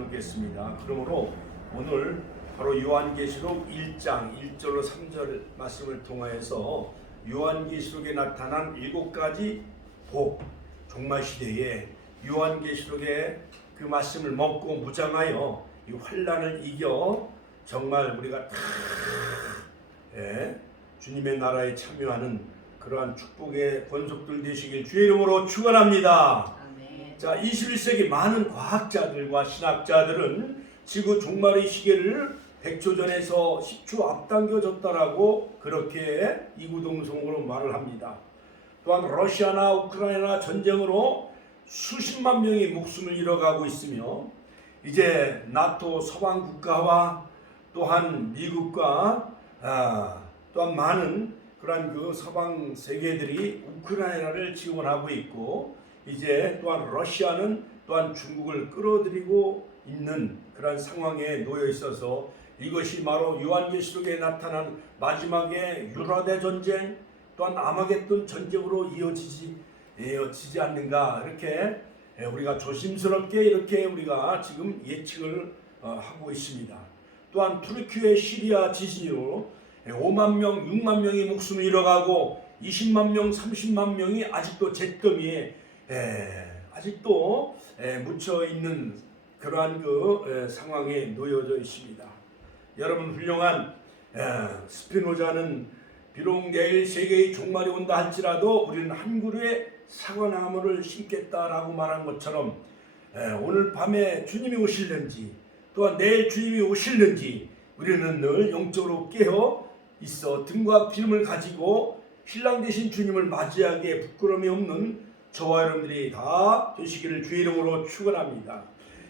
겠습니다. 그러므로 오늘 바로 요한계시록 1장 1절로 3절 말씀을 통하여서 요한계시록에 나타난 7가지 복, 종말 시대에 요한계시록의 그 말씀을 먹고 무장하여 이 환난을 이겨 정말 우리가 다 주님의 나라에 참여하는 그러한 축복의 권속들 되시길 주의 이름으로 축원합니다. 자, 21세기 많은 과학자들과 신학자들은 지구 종말의 시계를 100초 전에서 10초 앞당겨졌다라고 그렇게 이구동성으로 말을 합니다. 또한 러시아나 우크라이나 전쟁으로 수십만 명이 목숨을 잃어가고 있으며 이제 나토 서방 국가와 또한 미국과 또한 많은 그러한 그 서방 세계들이 우크라이나를 지원하고 있고 이제 또한 러시아는 또한 중국을 끌어들이고 있는 그런 상황에 놓여 있어서 이것이 바로 요한계시록에 나타난 마지막의 유라대 전쟁 또한 아마겟돈 전쟁으로 이어지지 않는가 이렇게 우리가 조심스럽게 이렇게 우리가 지금 예측을 하고 있습니다. 또한 투르키의 시리아 지진으로 5만 명, 6만 명이 목숨을 잃어가고 20만 명, 30만 명이 아직도 잿더미에 아직도 묻혀 있는 그러한 그 상황에 놓여져 있습니다. 여러분 훌륭한 스피노자는 비록 내일 세계의 종말이 온다 할지라도 우리는 한 그루의 사과나무를 심겠다라고 말한 것처럼 오늘 밤에 주님이 오실는지 또한 내일 주님이 오실는지 우리는 늘 영적으로 깨어 있어 등과 기름을 가지고 신랑 되신 주님을 맞이하기에 부끄러움이 없는 저와 여러분들이 다 되시기를 주의 이름으로 축원합니다.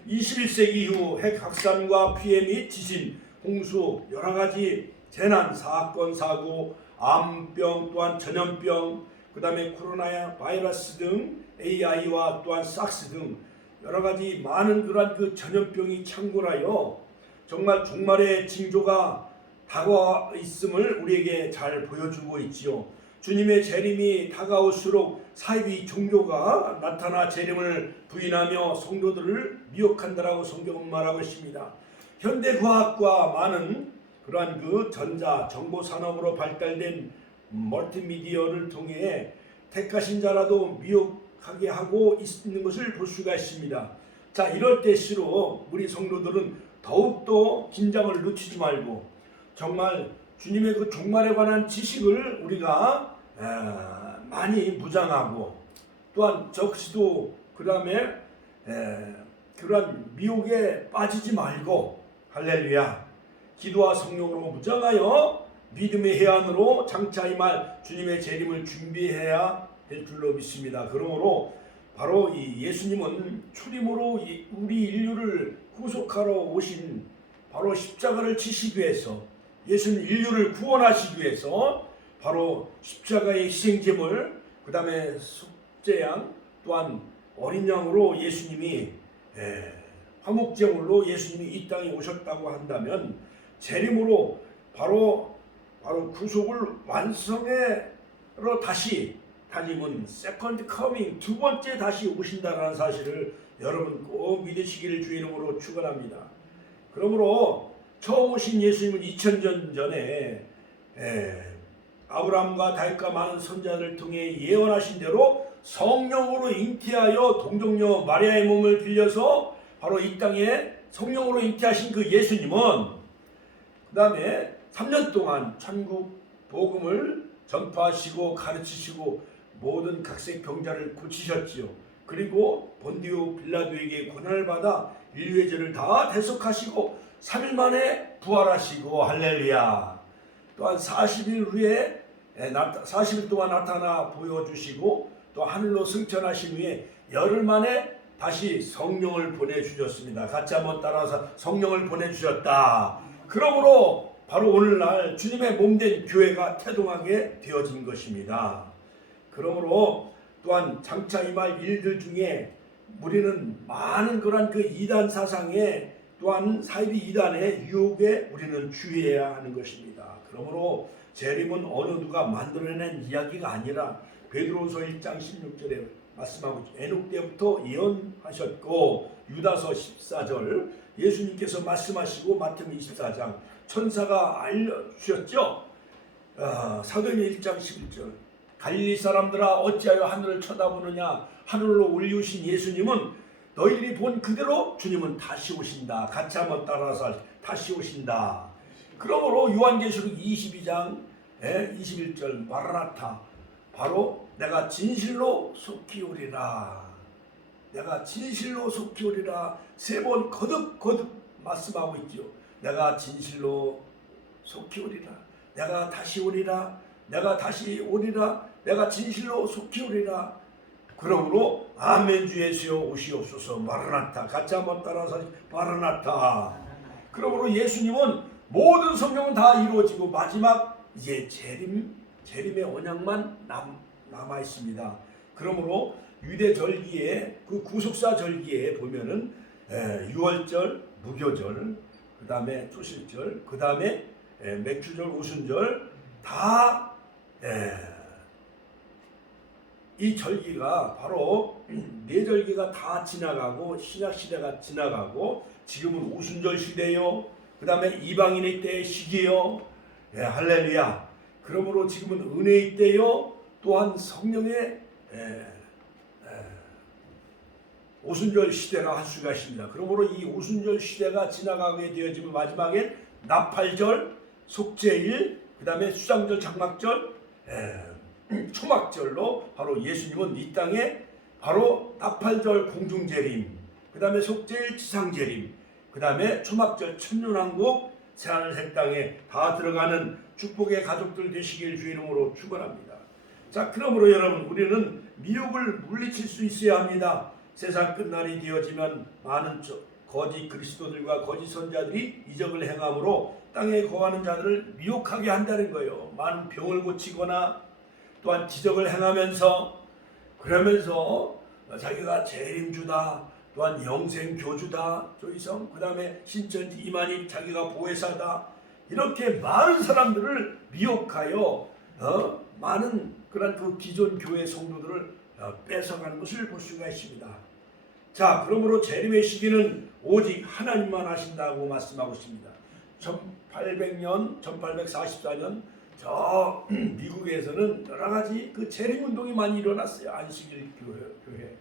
21세기 이후 핵 확산과 피해 및 지진, 홍수, 여러 가지 재난, 사건, 사고, 암병, 또한 전염병, 그 다음에 코로나 바이러스 등 AI와 또한 사스 등 여러 가지 많은 그러한 그 전염병이 창궐하여 정말 종말의 징조가 다가와 있음을 우리에게 잘 보여주고 있지요. 주님의 재림이 다가올수록 사이비 종교가 나타나 재림을 부인하며 성도들을 미혹한다라고 성경은 말하고 있습니다. 현대 과학과 많은 그러한 그 전자 정보 산업으로 발달된 멀티미디어를 통해 택하신 자라도 미혹하게 하고 있는 것을 볼 수가 있습니다. 자, 이럴 때일수록 우리 성도들은 더욱더 긴장을 늦추지 말고 정말 주님의 그 종말에 관한 지식을 우리가 많이 무장하고 또한 적시도 그 다음에 그러한 미혹에 빠지지 말고 할렐루야 기도와 성령으로 무장하여 믿음의 해안으로 장차 임할 주님의 재림을 준비해야 될 줄로 믿습니다. 그러므로 바로 이 예수님은 초림으로 우리 인류를 구속하러 오신 바로 십자가를 지시기 위해서 예수는 인류를 구원하시기 위해서 바로 십자가의 희생제물 그 다음에 속죄양 또한 어린 양으로 예수님이 화목제물로 예수님이 이 땅에 오셨다고 한다면 재림으로 바로 구속을 완성해로 다시 다짐은 세컨드 커밍 두 번째 다시 오신다라는 사실을 여러분 꼭 믿으시기를 주의 이름으로 축원합니다. 그러므로 처음 오신 예수님은 2000년 전에 아브라함과 다윗과 많은 선자들을 통해 예언하신 대로 성령으로 잉태하여 동정녀 마리아의 몸을 빌려서 바로 이 땅에 성령으로 잉태하신 그 예수님은 그 다음에 3년 동안 천국 복음을 전파하시고 가르치시고 모든 각색 병자를 고치셨지요. 그리고 본디오 빌라도에게 고난을 받아 인류의 죄를 다 대속하시고 3일 만에 부활하시고 할렐루야. 또한 40일 후에 40일 동안 나타나 보여주시고 또 하늘로 승천하신 후에 열흘 만에 다시 성령을 보내주셨습니다. 같이 한번 따라서 성령을 보내주셨다. 그러므로 바로 오늘날 주님의 몸된 교회가 태동하게 되어진 것입니다. 그러므로 또한 장차 임할 일들 중에 우리는 많은 그런 그 이단 사상에 또한 사이비 이단의 유혹에 우리는 주의해야 하는 것입니다. 그러므로 재림은 어느 누가 만들어낸 이야기가 아니라 베드로서 1장 16절에 말씀하고 에녹 때부터 예언하셨고 유다서 14절 예수님께서 말씀하시고 마태복음 24장 천사가 알려주셨죠. 사도행전 1장 11절 갈릴리 사람들아 어찌하여 하늘을 쳐다보느냐. 하늘로 올리우신 예수님은 너희들이 본 그대로 주님은 다시 오신다. 같이 한번 따라서 다시 오신다. 그러므로 요한계시록 22장 21절 마라나타 바로 내가 진실로 속히 오리라. 내가 진실로 속히 오리라. 3번 거듭 말씀하고 있죠. 내가 진실로 속히 오리라. 내가 다시 오리라. 내가 다시 오리라. 내가 진실로 속히 오리라. 그러므로 아멘 주 예수여 오시옵소서. 마라나타. 같이 한번 따라서 마라나타. 그러므로 예수님은 모든 성경은 다 이루어지고 마지막 이제 재림의 언약만 남아 있습니다. 그러므로 유대 절기에 그 구속사 절기에 보면은 유월절, 무교절, 그 다음에 초실절, 그 다음에 맥주절, 우순절 다 이 절기가 바로 네 절기가 다 지나가고 신약 시대가 지나가고 지금은 우순절 시대요. 그 다음에 이방인의 때의 시기요. 할렐루야. 그러므로 지금은 은혜의 때요. 또한 성령의 오순절 시대라 할 수가 있습니다. 그러므로 이 오순절 시대가 지나가게 되어지면 마지막엔 나팔절, 속죄일, 그 다음에 수장절, 장막절, 초막절로 바로 예수님은 이 땅에 바로 나팔절 공중재림, 그 다음에 속죄일 지상재림, 그 다음에 초막절 천년왕국 새하늘 새 땅에 다 들어가는 축복의 가족들 되시길 주 이름으로 축원합니다. 자, 그러므로 여러분 우리는 미혹을 물리칠 수 있어야 합니다. 세상 끝날이 되어지면 많은 거짓 그리스도들과 거짓 선자들이 이적을 행함으로 땅에 거하는 자들을 미혹하게 한다는 거예요. 많은 병을 고치거나 또한 지적을 행하면서 그러면서 자기가 재림주다, 또한 영생교주다, 조이성, 그 다음에 신천지 이만희 자기가 보혜사다, 이렇게 많은 사람들을 미혹하여 많은 그런 그 기존 교회 성도들을 뺏어가는 것을 볼 수가 있습니다. 자, 그러므로 재림의 시기는 오직 하나님만 하신다고 말씀하고 있습니다. 1800년, 1844년 저 미국에서는 여러 가지 그 재림 운동이 많이 일어났어요. 안식일 교회.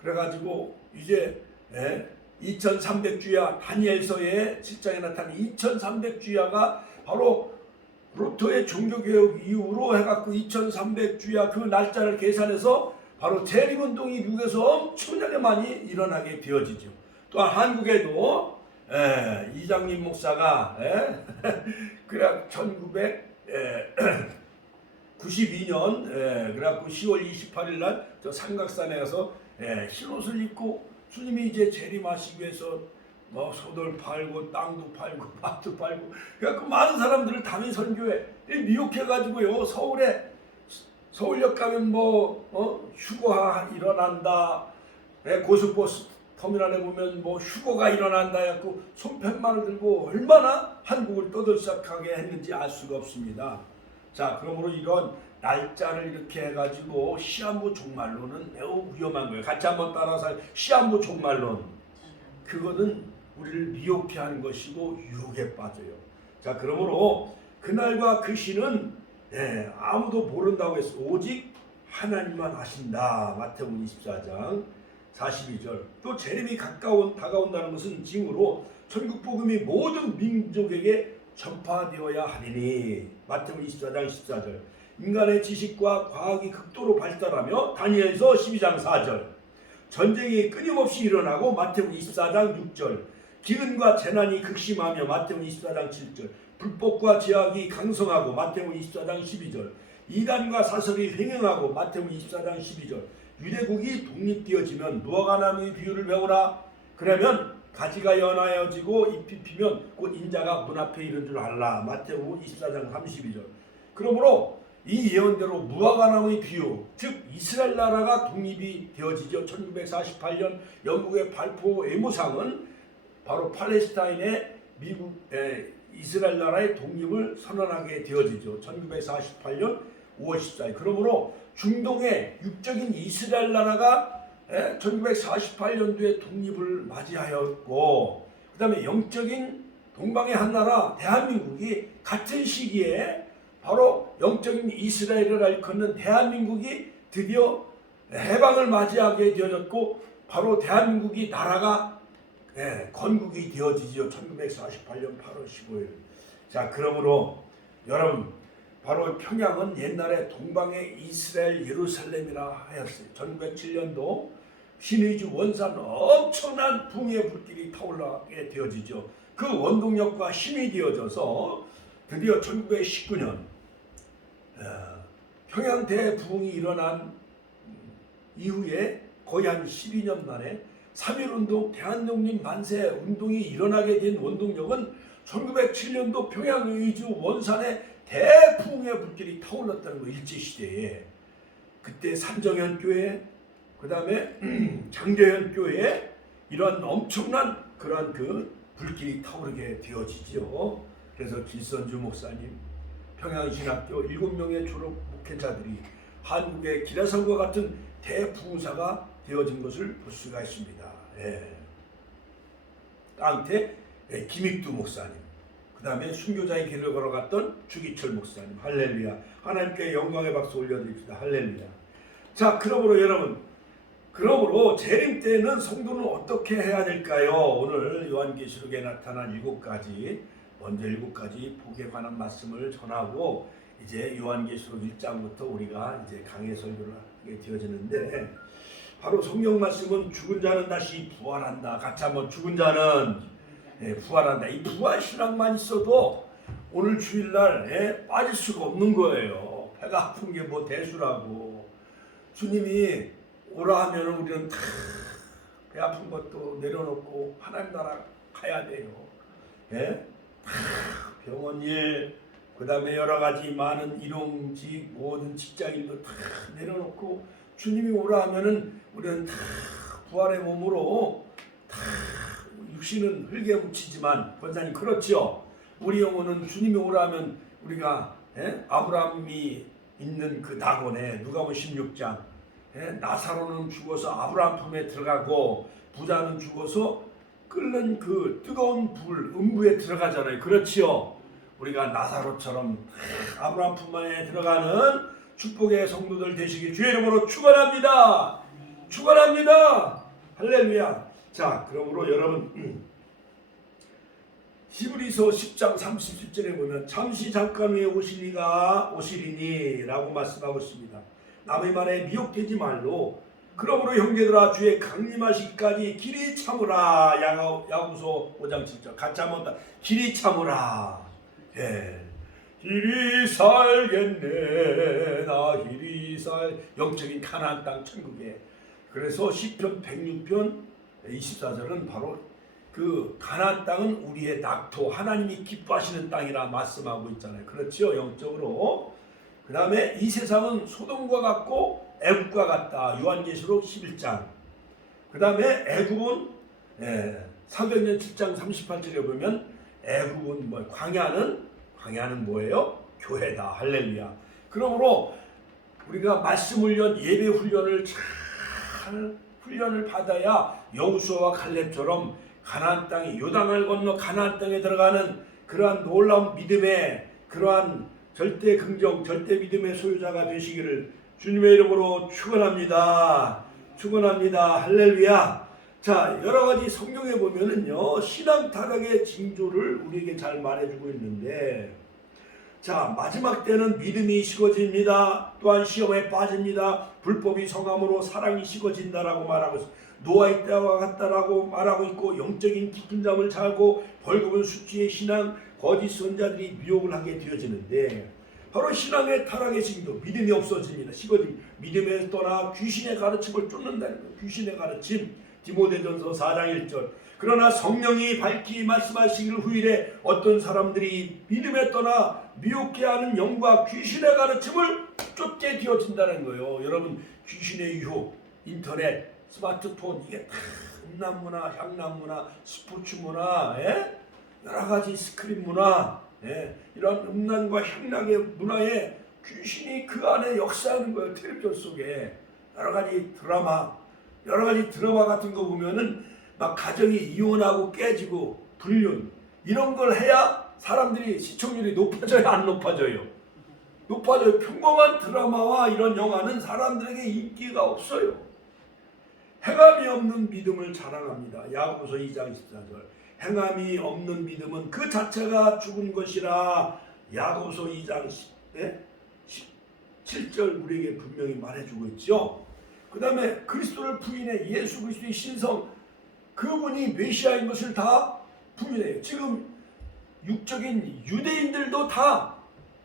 그래가지고 이제 2300주야 다니엘서의 7장에 나타난 2300주야가 바로 루터의 종교개혁 이후로 해갖고 2300주야 그 날짜를 계산해서 바로 재림운동이 미국에서 엄청나게 많이 일어나게 되어지죠. 또한 한국에도 이장님 목사가 그래 1992년 그래갖고 10월 28일 날 저 삼각산에 가서 흰옷을 입고 주님이 이제 재림하시기 위해서 뭐 소들 팔고 땅도 팔고 밭도 팔고 그래갖고 많은 사람들을 담임 선교에 미혹해가지고요. 서울역 가면 휴가 일어난다. 고속버스 터미널에 보면 휴거가 일어난다 해갖고 손팻말을 들고 얼마나 한국을 떠들썩하게 했는지 알 수가 없습니다. 자, 그러므로 이런 날짜를 이렇게 해가지고 시한부 종말론은 매우 위험한 거예요. 같이 한번 따라서 시한부 종말론. 그거는 우리를 미혹해 하는 것이고 유혹에 빠져요. 자, 그러므로 그날과 그 시는 아무도 모른다고 했어. 오직 하나님만 아신다. 마태복음 24장 42절. 또 재림이 다가온다는 것은 징후로 천국복음이 모든 민족에게 전파되어야 하리니. 마태복음 24장 14절. 인간의 지식과 과학이 극도로 발달하며 다니엘서 12장 4절. 전쟁이 끊임없이 일어나고 마태복음 24장 6절. 기근과 재난이 극심하며 마태복음 24장 7절. 불법과 제약이 강성하고 마태복음 24장 12절. 이단과 사설이 횡행하고 마태복음 24장 12절. 유대국이 독립되어지면 무화과 나무의 비유를 배우라. 그러면 가지가 연하여지고 잎이 피면 곧 인자가 문 앞에 이른 줄 알라. 마태복음 24장 32절. 그러므로 이 예언대로 무화과 나무의 비유, 즉 이스라엘 나라가 독립이 되어지죠. 1948년 영국의 발포 애무상은 바로 팔레스타인의 이스라엘 나라의 독립을 선언하게 되어지죠. 1948년 5월 14일. 그러므로 중동의 육적인 이스라엘 나라가 1948년도에 독립을 맞이하였고, 그 다음에 영적인 동방의 한 나라 대한민국이 같은 시기에 바로 영적인 이스라엘을 일컫는 대한민국이 드디어 해방을 맞이하게 되어졌고, 바로 대한민국이 나라가 건국이 되어지죠. 1948년 8월 15일. 자, 그러므로 여러분, 바로 평양은 옛날에 동방의 이스라엘 예루살렘이라 하였어요. 1907년도 신의주 원산 엄청난 붕의 불길이 타올라게 되어지죠. 그 원동력과 힘이 되어져서 드디어 1919년 평양 대부흥이 일어난 이후에 거의 한 12년 만에 3.1운동 대한독립 만세 운동이 일어나게 된 원동력은 1907년도 평양의주 원산의 대부흥의 불길이 타올랐다는 거. 일제시대에 그때 산정현 교회, 그 다음에 장대현 교회에 이런 엄청난 그런 그 불길이 타오르게 되어지죠. 그래서 길선주 목사님, 평양신학교 7명의 졸업 목회자들이 한국의 기라성과 같은 대부흥사가 되어진 것을 볼 수가 있습니다. 깡태 김익두 목사님, 그 다음에 순교자의 길을 걸어갔던 주기철 목사님, 할렐루야. 하나님께 영광의 박수 올려드립시다. 할렐루야. 자, 그러므로 여러분, 재림 때는 성도는 어떻게 해야 될까요? 오늘 요한계시록에 나타난 7가지, 먼저 7가지 복에 관한 말씀을 전하고 이제 요한계시록 1장부터 우리가 이제 강해 설교를 하게 되어지는데, 바로 성경 말씀은 죽은 자는 다시 부활한다. 같이 한번 죽은 자는 부활한다. 이 부활 신앙만 있어도 오늘 주일날 빠질 수가 없는 거예요. 배가 아픈 게 뭐 대수라고. 주님이 오라 하면 우리는 다 배 아픈 것도 내려놓고 하나님 나라 가야 돼요. 병원 일, 그 다음에 여러 가지 많은 일용직, 모든 직장일도 다 내려놓고 주님이 오라 하면은 우리는 다 부활의 몸으로 다 육신은 흙에 묻히지만, 권사님 그렇죠? 우리 영혼은 주님이 오라 하면 우리가 아브라함이 있는 그 낙원에 누가복음 16장 나사로는 죽어서 아브라함 품에 들어가고 부자는 죽어서 끓는 그 뜨거운 불 음부에 들어가잖아요. 그렇지요? 우리가 나사로처럼 아브라함 품 안에 들어가는 축복의 성도들 되시길 주의 이름으로 축원합니다. 축원합니다. 할렐루야. 자, 그러므로 여러분, 히브리서 10장 37절에 보면 잠시 잠깐 후에 오시리니 라고 말씀하고 있습니다. 남의 말에 미혹되지 말로 그러므로 형제들아 주의 강림하시기까지 길이 참으라. 야고보서 5장 7절. 같이 한번 길이 참으라. 길이 살겠네. 나 길이 영적인 가나안 땅 천국에. 그래서 시편 106편 24절은 바로 그 가나안 땅은 우리의 낙토, 하나님이 기뻐하시는 땅이라 말씀하고 있잖아요. 그렇죠? 영적으로. 그 다음에 이 세상은 소돔과 같고 애국과 같다. 요한계시록 11장. 그 다음에 애국은 사도행전 7장 38절에 보면 애국은 뭐 광야는 뭐예요? 교회다. 할렐루야. 그러므로 우리가 말씀 훈련, 예배 훈련을 잘 훈련을 받아야 여호수아와 갈렙처럼 가나안 땅에, 요단을 건너 가나안 땅에 들어가는 그러한 놀라운 믿음의, 그러한 절대 긍정, 절대 믿음의 소유자가 되시기를 주님의 이름으로 축원합니다. 축원합니다. 할렐루야. 자, 여러 가지 성경에 보면은요, 신앙 타락의 징조를 우리에게 잘 말해주고 있는데, 자, 마지막 때는 믿음이 식어집니다. 또한 시험에 빠집니다. 불법이 성함으로 사랑이 식어진다라고 말하고 있습니다. 노아의 때와 같다라고 말하고 있고, 영적인 깊은 잠을 자고 벌거벗은 수치의 신앙, 거짓 선자들이 미혹을 하게 되어지는데, 바로 신앙의 타락의 징조, 믿음이 없어집니다. 식어집니다. 믿음에서 떠나 귀신의 가르침을 쫓는다는 거예요. 귀신의 가르침, 디모데전서 4장 1절. 그러나 성령이 밝히 말씀하시기를 후일에 어떤 사람들이 믿음에 떠나 미혹해 하는 영과 귀신의 가르침을 쫓게 되어진다는 거예요. 여러분, 귀신의 유혹, 인터넷, 스마트폰, 이게 다 음란문화, 향락문화, 스포츠문화, 여러 가지 스크린 문화, 이런 음란과 향락의 문화에 귀신이 그 안에 역사하는 거예요. 텔레비전 속에 여러 가지 드라마 같은 거 보면은 막 가정이 이혼하고 깨지고 불륜 이런 걸 해야 사람들이 시청률이 높아져요, 안 높아져요? 높아져요. 평범한 드라마와 이런 영화는 사람들에게 인기가 없어요. 행함이 없는 믿음을 자랑합니다. 야고보서 2장 14절. 행함이 없는 믿음은 그 자체가 죽은 것이라. 야고보서 2장 17절 우리에게 분명히 말해주고 있죠. 그 다음에 그리스도를 부인해. 예수 그리스도의 신성, 그분이 메시아인 것을 다 부인해요. 지금 육적인 유대인들도 다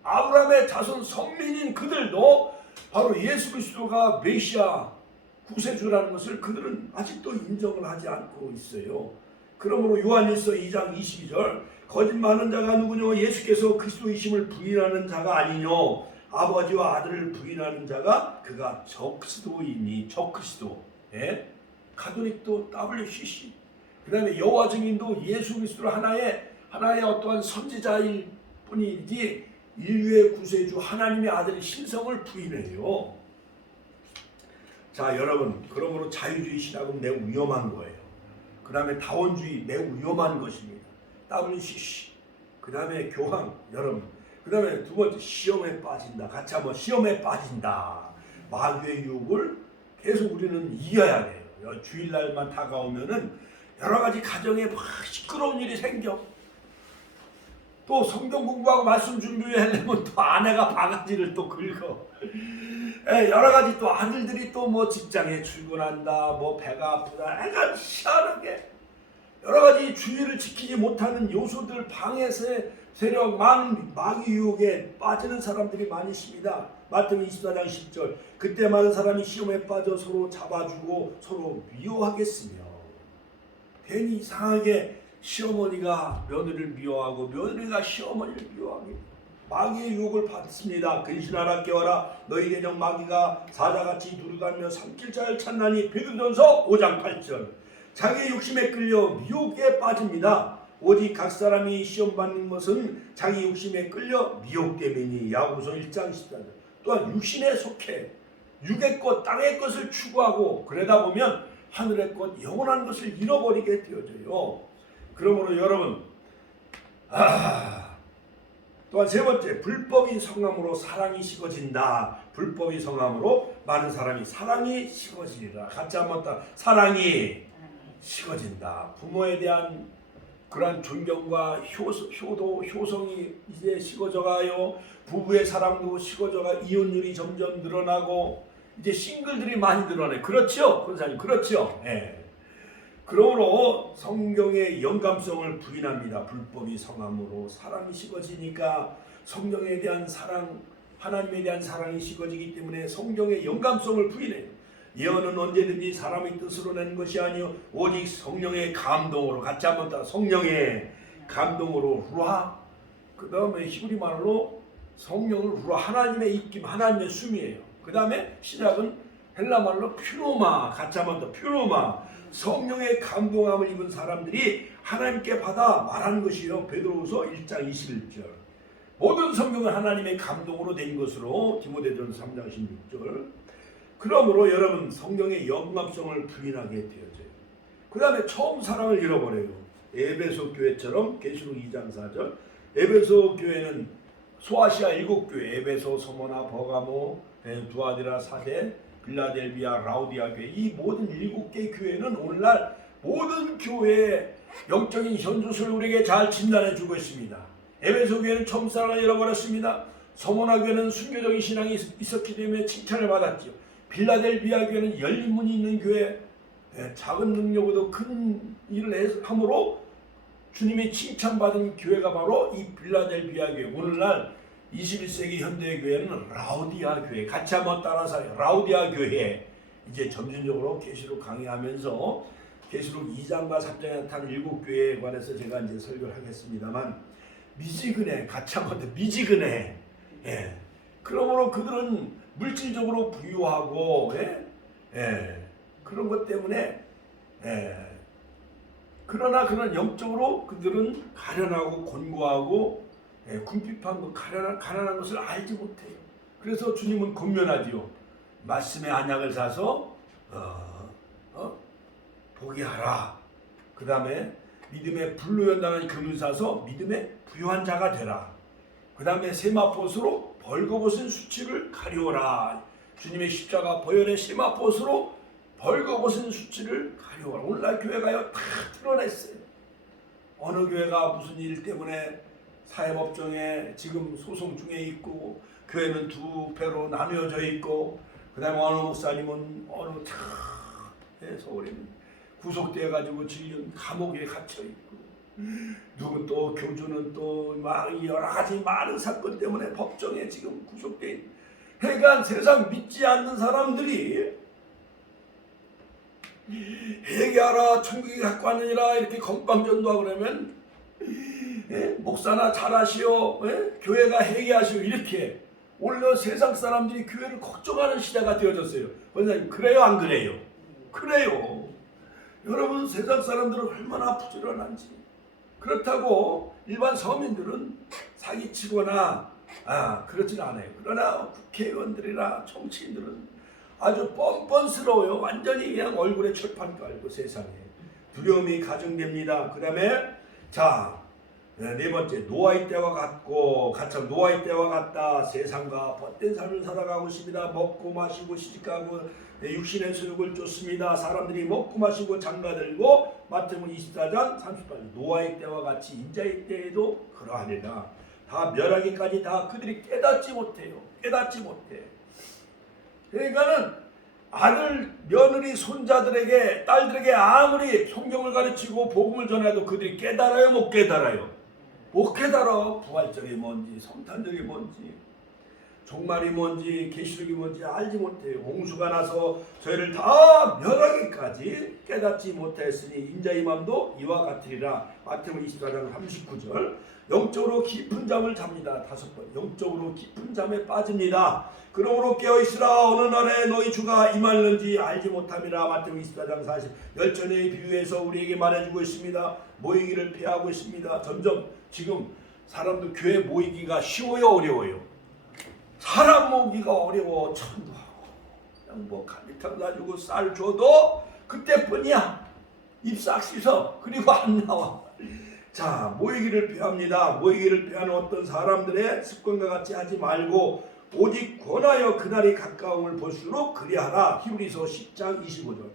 아브라함의 자손 선민인 그들도 바로 예수 그리스도가 메시아 구세주라는 것을 그들은 아직도 인정을 하지 않고 있어요. 그러므로 요한일서 2장 22절 거짓말하는 자가 누구뇨? 예수께서 그리스도이심을 부인하는 자가 아니뇨? 아버지와 아들을 부인하는 자가 그가 적그리스도이니. 적그리스도. 예? 가톨릭도 WCC. 그 다음에 여호와 증인도 예수 그리스도를 하나의 어떠한 선지자일 뿐이지 인류의 구세주 하나님의 아들의 신성을 부인해요. 자, 여러분, 그러므로 자유주의 신학은 매우 위험한 거예요. 그 다음에 다원주의 매우 위험한 것입니다. WCC. 그 다음에 교황, 여러분. 그 다음에 두 번째, 시험에 빠진다. 같이 한번 시험에 빠진다. 마귀의 유혹을 계속 우리는 이겨야 돼요. 주일날만 다가오면은 여러 가지 가정에 막 시끄러운 일이 생겨. 또 성경 공부하고 말씀 준비하려면 또 아내가 바가지를 또 긁어. 여러 가지 또 아들들이 또 뭐 직장에 출근한다, 뭐 배가 아프다, 애가 희한하게 여러 가지 주의를 지키지 못하는 요소들, 방해 세력, 많은 마귀 유혹에 빠지는 사람들이 많이 있습니다. 마태복음 24장 10절 그때 많은 사람이 시험에 빠져 서로 잡아주고 서로 미워하겠으며. 괜히 이상하게 시어머니가 며느리를 미워하고 며느리가 시어머니를 미워하게 마귀의 유혹을 받습니다. 근신하라 깨어라 너희 대적 마귀가 사자같이 두루다니며 삼킬 자를 찾나니. 베드로전서 5장 8절 자기의 욕심에 끌려 미혹에 빠집니다. 오직 각 사람이 시험받는 것은 자기 욕심에 끌려 미혹됨이니. 야고보서 1장 14절 또한 육신에 속해 육의 것 땅의 것을 추구하고 그러다 보면 하늘의 것 영원한 것을 잃어버리게 되어져요. 그러므로 여러분 또한 세 번째, 불법이 성함으로 사랑이 식어진다. 불법이 성함으로 많은 사람이 사랑이 식어지리라. 같이 한번 더. 사랑이 식어진다. 부모에 대한 그러한 존경과 효성이 이제 식어져가요. 부부의 사랑도 식어져가 이혼율이 점점 늘어나고 이제 싱글들이 많이 늘어나요. 그렇죠? 권사님, 그렇죠? 예. 그러므로 성경의 영감성을 부인합니다. 불법이 성함으로 사랑이 식어지니까 성경에 대한 사랑, 하나님에 대한 사랑이 식어지기 때문에 성경의 영감성을 부인해요. 예언은 언제든지 사람의 뜻으로 낸 것이 아니요 오직 성령의 감동으로. 같이 한번 더. 성령의 감동으로 루하. 그 다음에 히브리 말로 성령을 루하, 하나님의 입김, 하나님의 숨이에요. 그 다음에 신약은 헬라 말로 퓨노마. 같이 한번 더. 퓨노마. 성령의 감동함을 입은 사람들이 하나님께 받아 말하는 것이요. 베드로후서 1장 21절 모든 성경은 하나님의 감동으로 된 것으로. 디모데전서 3장 16절 그러므로 여러분 성경의 영감성을 부인하게 되어져요. 그 다음에 처음 사랑을 잃어버려요. 에베소 교회처럼 계시록 2장 4절 에베소 교회는 소아시아 7교회 에베소, 소모나, 버가모, 두아디라, 사데, 빌라델비아, 라우디아 교회, 이 모든 7개 교회는 오늘날 모든 교회의 영적인 현주소를 우리에게 잘 진단해 주고 있습니다. 에베소 교회는 처음 사랑을 잃어버렸습니다. 소모나 교회는 순교적인 신앙이 있었기 때문에 칭찬을 받았죠. 빌라델비아 교회는 열린 문이 있는 교회, 작은 능력으로도 큰 일을 함으로 주님이 칭찬받은 교회가 바로 이 빌라델비아 교회. 오늘날 21세기 현대의 교회는 라우디아 교회. 같이 한번 따라서 라우디아 교회. 이제 점진적으로 계시록 강의하면서 계시록 2장과 3장에 나타난 7교회에 관해서 제가 이제 설교를 하겠습니다만, 미지근해. 같이 한번 더. 미지근해. 예. 그러므로 그들은 물질적으로 부유하고, 그런 것 때문에, 그러나 그런 영적으로 그들은 가련하고 곤고하고, 궁핍한 것, 가난한 것을 알지 못해요. 그래서 주님은 권면하지요. 말씀의 안약을 사서 보게 하라. 그 다음에 믿음의 불로 연단한 금을 사서 믿음의 부유한 자가 되라. 그 다음에 세마포스로 벌거벗은 수치를 가리워라. 주님의 십자가 보혈의 세마포스로 벌거벗은 수치를 가리워라. 오늘날 교회가요 다 드러냈어요. 어느 교회가 무슨 일 때문에 사회법정에 지금 소송 중에 있고, 교회는 두 배로 나누어져 있고, 그 다음에 어느 목사님은 어느 서울에는 구속되어 가지고 질린 감옥에 갇혀 있고, 누구 또 교주는 또 막 여러 가지 많은 사건 때문에 법정에 지금 구속돼 있고, 그러니까 세상 믿지 않는 사람들이 회개하라 천국이 갖고 왔느니라 이렇게 건방전도하고 그러면 목사나 잘하시오, 교회가 회개하시오, 이렇게 오늘 세상 사람들이 교회를 걱정하는 시대가 되어졌어요. 원장님 그래요 안 그래요? 그래요. 여러분 세상 사람들은 얼마나 부지런한지. 그렇다고 일반 서민들은 사기치거나 그렇진 않아요. 그러나 국회의원들이나 정치인들은 아주 뻔뻔스러워요. 완전히 그냥 얼굴에 철판 깔고 세상에 두려움이 가중됩니다. 그 다음에 네 번째, 노아의 때와 같고 가참 노아의 때와 같다. 세상과 벗된 삶을 살아가고 있습니다. 먹고 마시고 시집가고 육신의 소욕을 쫓습니다. 사람들이 먹고 마시고 장가들고 마태복음 24장 38절 노아의 때와 같이 인자의 때에도 그러하리라. 다 멸하기까지 다 그들이 깨닫지 못해요. 깨닫지 못해. 그러니까는 아들, 며느리, 손자들에게, 딸들에게 아무리 성경을 가르치고 복음을 전해도 그들이 깨달아요, 못 깨달아요? 못 깨달아. 부활절이 뭔지, 성탄절이 뭔지, 종말이 뭔지, 계시록이 뭔지 알지 못해요. 홍수가 나서 저희를 다 멸하기까지 깨닫지 못했으니 인자의 맘도 이와 같으리라. 마태복음 24장 39절. 영적으로 깊은 잠을 잡니다. 5번. 영적으로 깊은 잠에 빠집니다. 그러므로 깨어있으라. 어느 날에 너희 주가 임할는지 알지 못함이라. 마태복음 24장 40. 열전의 비유에서 우리에게 말해주고 있습니다. 모이기를 피하고 있습니다. 점점 지금 사람들 교회 모이기가 쉬워요, 어려워요? 사람 모으기가 어려워. 천도하고 그냥 뭐 갈비탕 놔주고 쌀 줘도 그때뿐이야. 입 싹 씻어. 그리고 안 나와. 모이기를 피합니다. 모이기를 피하는 어떤 사람들의 습관과 같이 하지 말고 오직 권하여 그날이 가까움을 볼수록 그리하라. 히브리서 10장 25절.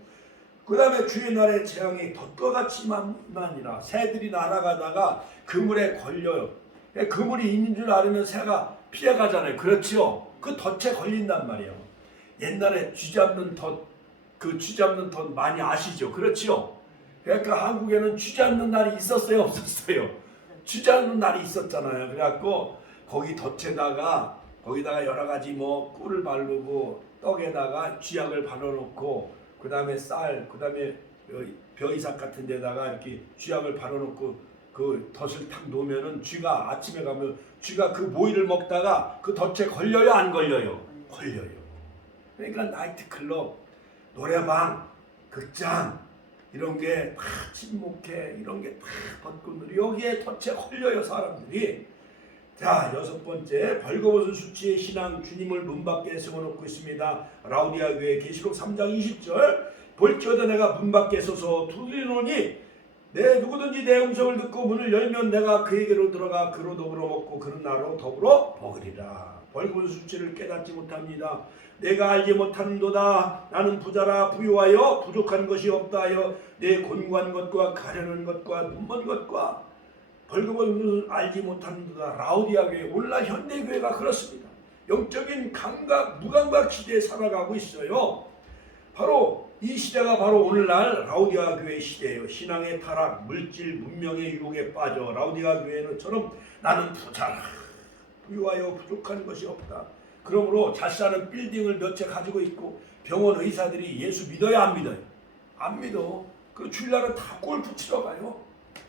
그 다음에 주의 날의 재앙이 덫과 같이 많으니라. 새들이 날아가다가 그물에 걸려요. 그물이 있는 줄 알으면 새가 피해가잖아요. 그렇죠? 그 덫에 걸린단 말이에요. 옛날에 쥐 잡는 덫, 그 쥐 잡는 덫 많이 아시죠? 그렇죠? 그러니까 한국에는 쥐 잡는 날이 있었어요, 없었어요? 쥐 잡는 날이 있었잖아요. 그래갖고 거기 덫에다가 거기다가 여러 가지 뭐 꿀을 바르고 떡에다가 쥐약을 발라놓고 그 다음에 쌀, 그 다음에 벼이삭 같은 데다가 이렇게 쥐약을 발라놓고 그 덫을 탁 놓으면은 쥐가 아침에 가면 쥐가 그 모이를 먹다가 그 덫에 걸려요, 안 걸려요? 걸려요. 그러니까 나이트클럽, 노래방, 극장 이런 게 다 침묵해. 이런 게 다 벗고 여기에 덫에 걸려요, 사람들이. 6번째, 벌거벗은 수치의 신앙. 주님을 문 밖에 세워놓고 있습니다. 라우디아 교회 계시록 3장 20절. 볼지어다 내가 문 밖에 서서 두드리노니 누구든지 내 음성을 듣고 문을 열면 내가 그에게로 들어가 그로 더불어 먹고 그는 나로 더불어 먹으리라. 벌거벗은 수치를 깨닫지 못합니다. 내가 알지 못하는도다. 나는 부자라 부유하여 부족한 것이 없다 하여 내 곤고한 것과 가려는 것과 눈먼 것과 벌거벗은 알지 못하는도다. 라우디아 교회, 오늘날 현대교회가 그렇습니다. 영적인 감각, 무감각 시대에 살아가고 있어요. 바로 이 시대가 바로 오늘날 라우디아 교회 시대예요. 신앙의 타락, 물질, 문명의 유혹에 빠져 라우디아 교회는처럼 나는 부자라 부유하여 부족한 것이 없다. 그러므로 잘 사는 빌딩을 몇 채 가지고 있고 병원 의사들이 예수 믿어요, 안 믿어요? 안 믿어. 그 주일날은 다 골프 치러 가요.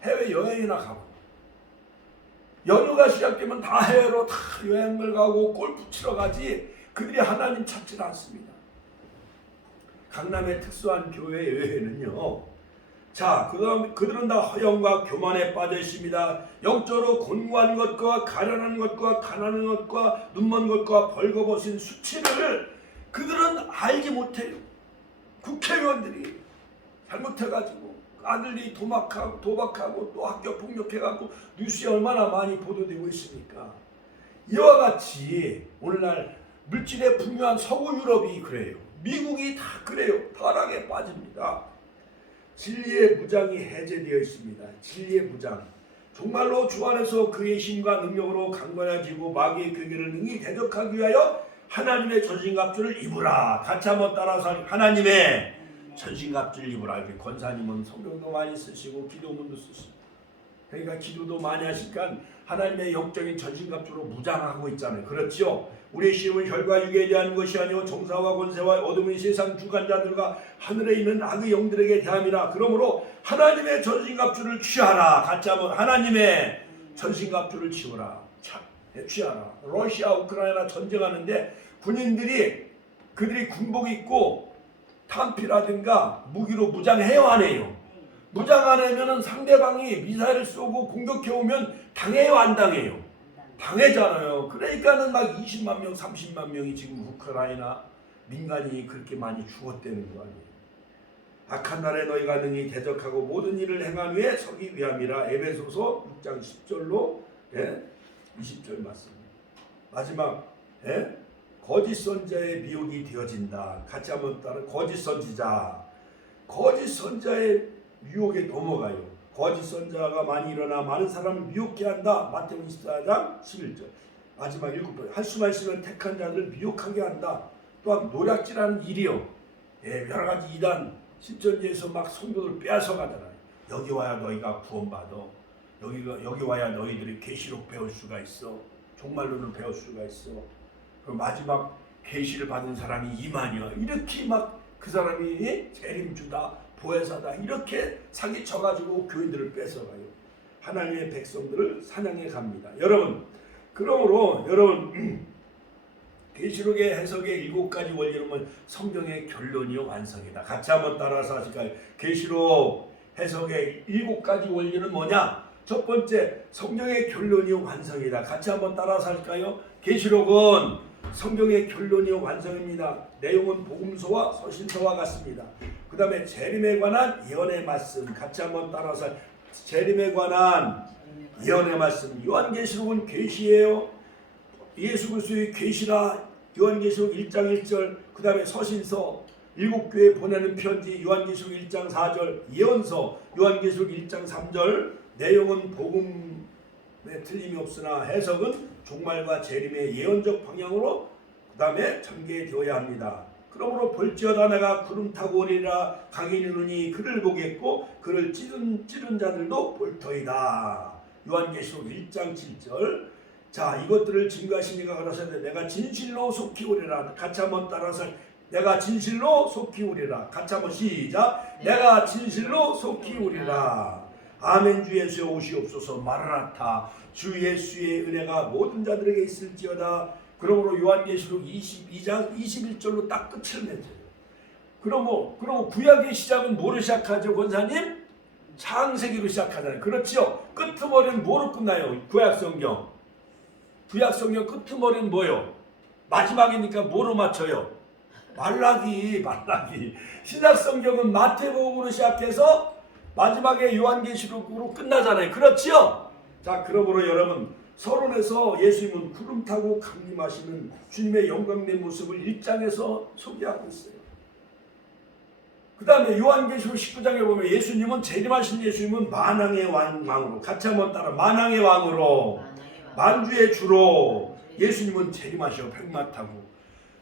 해외 여행이나 가고. 연휴가 시작되면 다 해외로 다 여행을 가고 골프 치러 가지 그들이 하나님 찾지는 않습니다. 강남의 특수한 교회 여행은요. 자, 그들은 다 허영과 교만에 빠져 있습니다. 영적으로 곤고한 것과 가련한 것과 가난한 것과 눈먼 것과 벌거벗은 수치를 그들은 알지 못해요. 국회의원들이 잘못해가지고 아들이 도박하고 또 학교 폭력해가지고 뉴스에 얼마나 많이 보도되고 있습니까? 이와 같이 오늘날 물질에 풍요한 서구 유럽이 그래요. 미국이 다 그래요. 타락에 빠집니다. 진리의 무장이 해제되어 있습니다. 진리의 무장. 정말로 주 안에서 그의 힘과 능력으로 강건해지고 마귀의 괴계를 능히 대적하기 위하여 하나님의 전신갑주를 입으라. 같이 한번 따라서 하나님의 전신갑주를 입으라. 권사님은 성경도 많이 쓰시고 기도문도 쓰시고 그러니까 기도도 많이 하시니까 하나님의 영적인 전신갑주로 무장하고 있잖아요. 그렇죠? 우리의 시험은 혈과 육에 대한 것이 아니오 정사와 권세와 어둠의 세상 주관자들과 하늘에 있는 악의 영들에게 대함이라. 그러므로 하나님의 전신갑주를 취하라. 같이 한번 하나님의 전신갑주를 취하라. 러시아 우크라이나 전쟁하는데 군인들이 그들이 군복 입고 탄피라든가 무기로 무장해요 안 해요? 무장 안 하면 상대방이 미사일을 쏘고 공격해오면 당해요 안 당해요? 당해잖아요. 그러니까는 막 20만 명 30만 명이 지금 우크라이나 민간이 그렇게 많이 죽었다는 거 아니에요. 악한 날에 너희가 능히 대적하고 모든 일을 행한 후에 서기 위함이라. 에베소서 6장 10절로 20절 맞습니다. 마지막 거짓 선자의 미혹이 되어진다. 같이 한번 따라 거짓 선지자. 거짓 선자의 유혹에 넘어가요. 거짓 선자가 많이 일어나 많은 사람을 미혹케 한다. 마태복음 24장 11절. 마지막 7번. 할 수만 있으면 택한 자들을 미혹하게 한다. 또한 노략질하는 일이요. 여러 가지 이단 신천지에서 막 성도들 빼앗아 가잖아요. 여기 와야 너희가 구원받아. 여기 와야 너희들이 계시록 배울 수가 있어. 종말론을 배울 수가 있어. 그리고 마지막 계시를 받은 사람이 이만이야. 이렇게 막 그 사람이 재림주다. 보혜사다 이렇게 사기쳐가지고 교인들을 뺏어가요. 하나님의 백성들을 사냥해 갑니다. 여러분, 그러므로 여러분 계시록의 해석의 7가지 원리는 성경의 결론이요 완성이다. 같이 한번 따라서 하실까요? 계시록 해석의 7가지 원리는 뭐냐? 첫 번째, 성경의 결론이요 완성이다. 같이 한번 따라서 할까요? 계시록은 성경의 결론이요 완성입니다. 내용은 복음서와 서신서와 같습니다. 그 다음에 재림에 관한 예언의 말씀. 같이 한번 따라서 재림에 관한 예언의 말씀. 요한계시록은 계시예요. 예수 그리스도의 계시라. 요한계시록 1장 1절. 그 다음에 서신서 7교회 보내는 편지. 요한계시록 1장 4절. 예언서 요한계시록 1장 3절. 내용은 복음에 틀림이 없으나 해석은 종말과 재림의 예언적 방향으로 그 다음에 전개되어야 합니다. 그러므로 볼지어다 내가 구름 타고 오리라. 강인의 눈이 그를 보겠고 그를 찌른 자들도 볼 터이다. 요한계시록 1장 7절. 자, 이것들을 증거하시니가 가라사대 내가 진실로 속히 오리라. 같이 한번 따라서 내가 진실로 속히 오리라. 같이 한번 시작. 내가 진실로 속히 오리라. 아멘. 주 예수여 오시옵소서. 마라나타. 주 예수의 은혜가 모든 자들에게 있을지어다. 그러므로 요한계시록 22장 21절로 딱 끝을 맺어요. 그러면 구약의 시작은 뭐로 시작하죠, 권사님? 창세기로 시작하잖아요. 그렇죠? 끄트머리는 뭐로 끝나요? 구약성경. 구약성경 끄트머리는 뭐예요? 마지막이니까 뭐로 맞춰요? 말라기. 신약성경은 마태복음으로 시작해서 마지막에 요한계시록으로 끝나잖아요. 그렇지요? 자, 그러므로 여러분 서론에서 예수님은 구름 타고 강림하시는 주님의 영광된 모습을 1장에서 소개하고 있어요. 그 다음에 요한계시록 19장에 보면 예수님은 재림하신 예수님은 만왕의 왕으로. 같이 한번 따라. 만왕의 왕으로. 만주의 주로 예수님은 재림하셔. 백마 타고.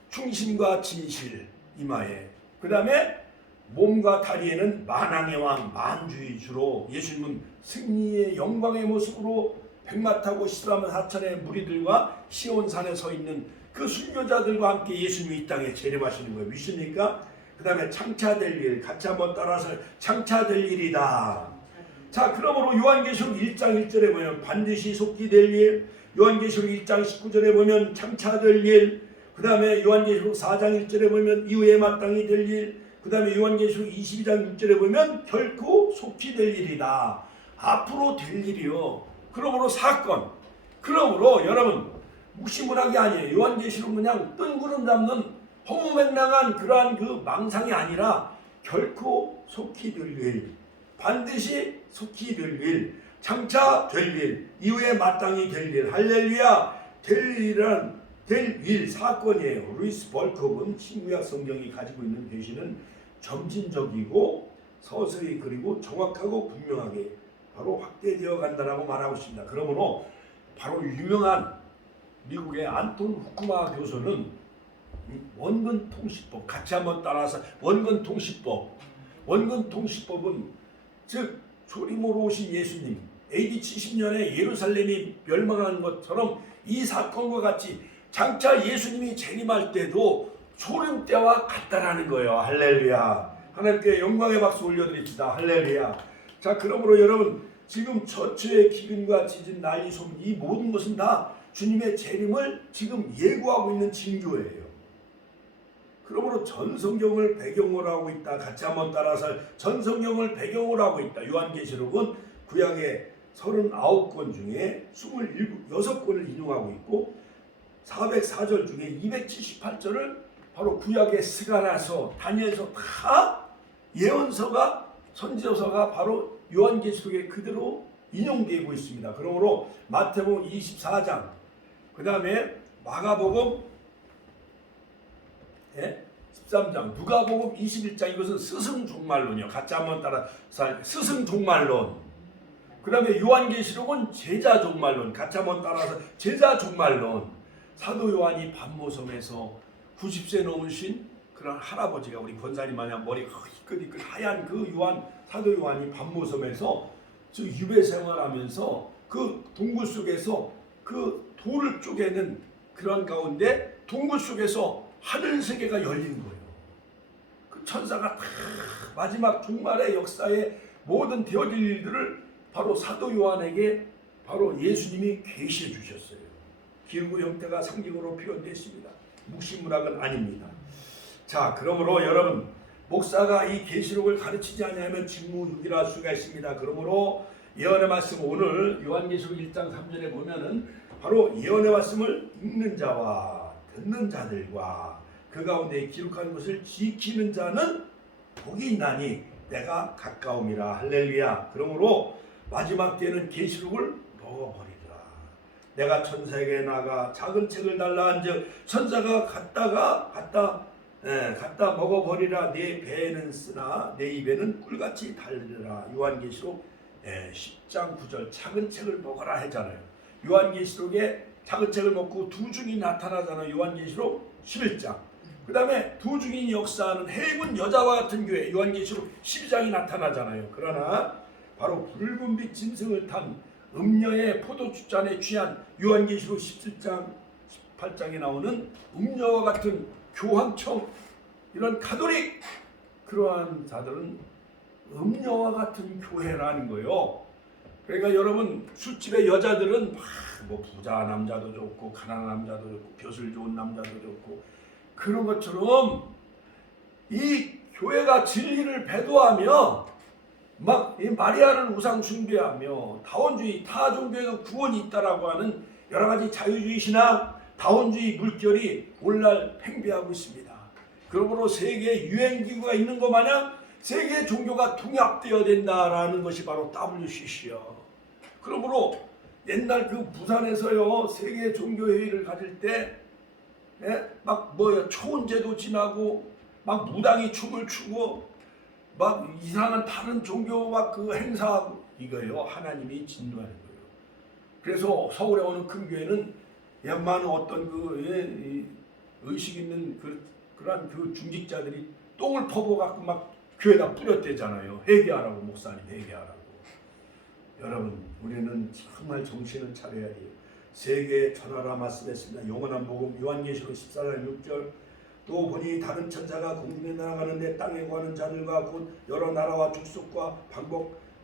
충신과 진실 이마에. 그 다음에 몸과 다리에는 만왕의 왕 만주의 주로 예수님은 승리의 영광의 모습으로 백마 타고 14만 4천의 무리들과 시온산에 서 있는 그 순교자들과 함께 예수님이 이 땅에 재림하시는 거예요. 믿습니까? 그 다음에 창차될 일. 같이 한번 따라서 창차될 일이다. 자, 그러므로 요한계시록 1장 1절에 보면 반드시 속기될 일. 요한계시록 1장 19절에 보면 창차될 일. 그 다음에 요한계시록 4장 1절에 보면 이후에 마땅히 될 일. 그 다음에 요한계시록 22장 6절에 보면 결코 속히 될 일이다. 앞으로 될 일이요. 그러므로 사건. 그러므로 여러분 무시문학이 아니에요. 요한계시록 그냥 뜬구름 잡는 허무맹랑한 그러한 그 망상이 아니라 결코 속히 될 일, 반드시 속히 될 일, 장차 될 일, 이후에 마땅히 될 일, 할렐루야, 될 일이란 될 일 사건이에요. 루이스 벌컵은 신구약 성경이 가지고 있는 계시는 점진적이고 서서히 그리고 정확하고 분명하게 바로 확대되어 간다라고 말하고 있습니다. 그러므로 바로 유명한 미국의 안톤 후쿠마 교수는 원근 통시법 같이 한번 따라서 원근 통시법은 즉 조림으로 오신 예수님 AD 70년에 예루살렘이 멸망한 것처럼 이 사건과 같이 장차 예수님이 재림할 때도 소림 때와 같다라는 거예요. 할렐루야. 하나님께 영광의 박수 올려드립시다. 할렐루야. 자, 그러므로 여러분 지금 저처의 기근과 지진, 난리, 소문 이 모든 것은 다 주님의 재림을 지금 예고하고 있는 징조예요. 그러므로 전성경을 배경으로 하고 있다. 같이 한번 따라서 전성경을 배경으로 하고 있다. 요한계시록은 구약의 39권 중에 26권을 인용하고 있고 404절 중에 278절을 바로 구약의 스가랴서, 다니엘서 다 예언서가 선지서가 바로 요한계시록에 그대로 인용되고 있습니다. 그러므로 마태복음 24장, 그 다음에 마가복음 13장, 누가복음 21장 이것은 스승종말론이요. 같이 한번 따라 스승종말론. 그 다음에 요한계시록은 제자종말론. 같이 한번 따라서 제자종말론. 사도 요한이 반모섬에서 90세 넘으신 그런 할아버지가 우리 권사님 마냥 머리가 희끗희끗 하얀 그 요한, 사도 요한이 반모섬에서 저 유배 생활하면서 그 동굴 속에서 그 돌을 쪼개는 그런 가운데 동굴 속에서 하늘 세계가 열린 거예요. 그 천사가 다 마지막 종말의 역사의 모든 되어질 일들을 바로 사도 요한에게 바로 예수님이 계시해 주셨어요. 기구 형태가 상징으로 표현됐습니다. 묵시문학은 아닙니다. 자, 그러므로 여러분 목사가 이 계시록을 가르치지 않으면 직무유기할 수가 있습니다. 그러므로 예언의 말씀 오늘 요한계시록 1장 3절에 보면은 바로 예언의 말씀을 읽는 자와 듣는 자들과 그 가운데 기록한 것을 지키는 자는 복이 있나니 내가 가까움이라. 할렐루야. 그러므로 마지막 때는 계시록을 먹어버리라. 내가 천사에게 나가 작은 책을 달라 한즉 천사가 갖다 먹어버리라. 내 배에는 쓰나 내 입에는 꿀같이 달리라. 요한계시록 10장 9절 작은 책을 먹어라 했잖아요. 요한계시록에 작은 책을 먹고 두 중이 나타나잖아요. 요한계시록 11장. 그 다음에 두 중이 역사하는 해군 여자와 같은 교회 요한계시록 12장이 나타나잖아요. 그러나 바로 붉은 빛 짐승을 탄 음녀의 포도주잔에 취한 요한계시록 17장 18장에 나오는 음녀와 같은 교황청 이런 가톨릭 그러한 자들은 음녀와 같은 교회라는 거예요. 그러니까 여러분 술집의 여자들은 뭐 부자 남자도 좋고 가난한 남자도 좋고 벼슬 좋은 남자도 좋고 그런 것처럼 이 교회가 진리를 배도하며 막 이 마리아를 우상 숭배하며 다원주의 타 종교에도 구원이 있다라고 하는 여러 가지 자유주의 신앙 다원주의 물결이 오늘날 팽배하고 있습니다. 그러므로 세계 유행기구가 있는 것 마냥 세계 종교가 통합되어야 된다라는 것이 바로 WCC요. 그러므로 옛날 그 부산에서요 세계 종교회의를 가질 때 막 초원제도 지나고 막 무당이 춤을 추고 막 이상한 다른 종교 막 그 행사하고 이거예요. 하나님이 진노하는 거예요. 그래서 서울에 오는 큰 교회는 웬만한 어떤 그 의식 있는 그런 그 중직자들이 똥을 퍼부어갖고 막 교회에다 뿌렸대잖아요. 회개하라고 목사님 회개하라고. 여러분 우리는 정말 정신을 차려야 돼요. 세계에 전하라 말씀했습니다. 영원한 복음 요한계시록 14장 6절 또 보니 다른 천사가 공중에 날아가는데 땅에 거하는 자들과 곧 여러 나라와 족속과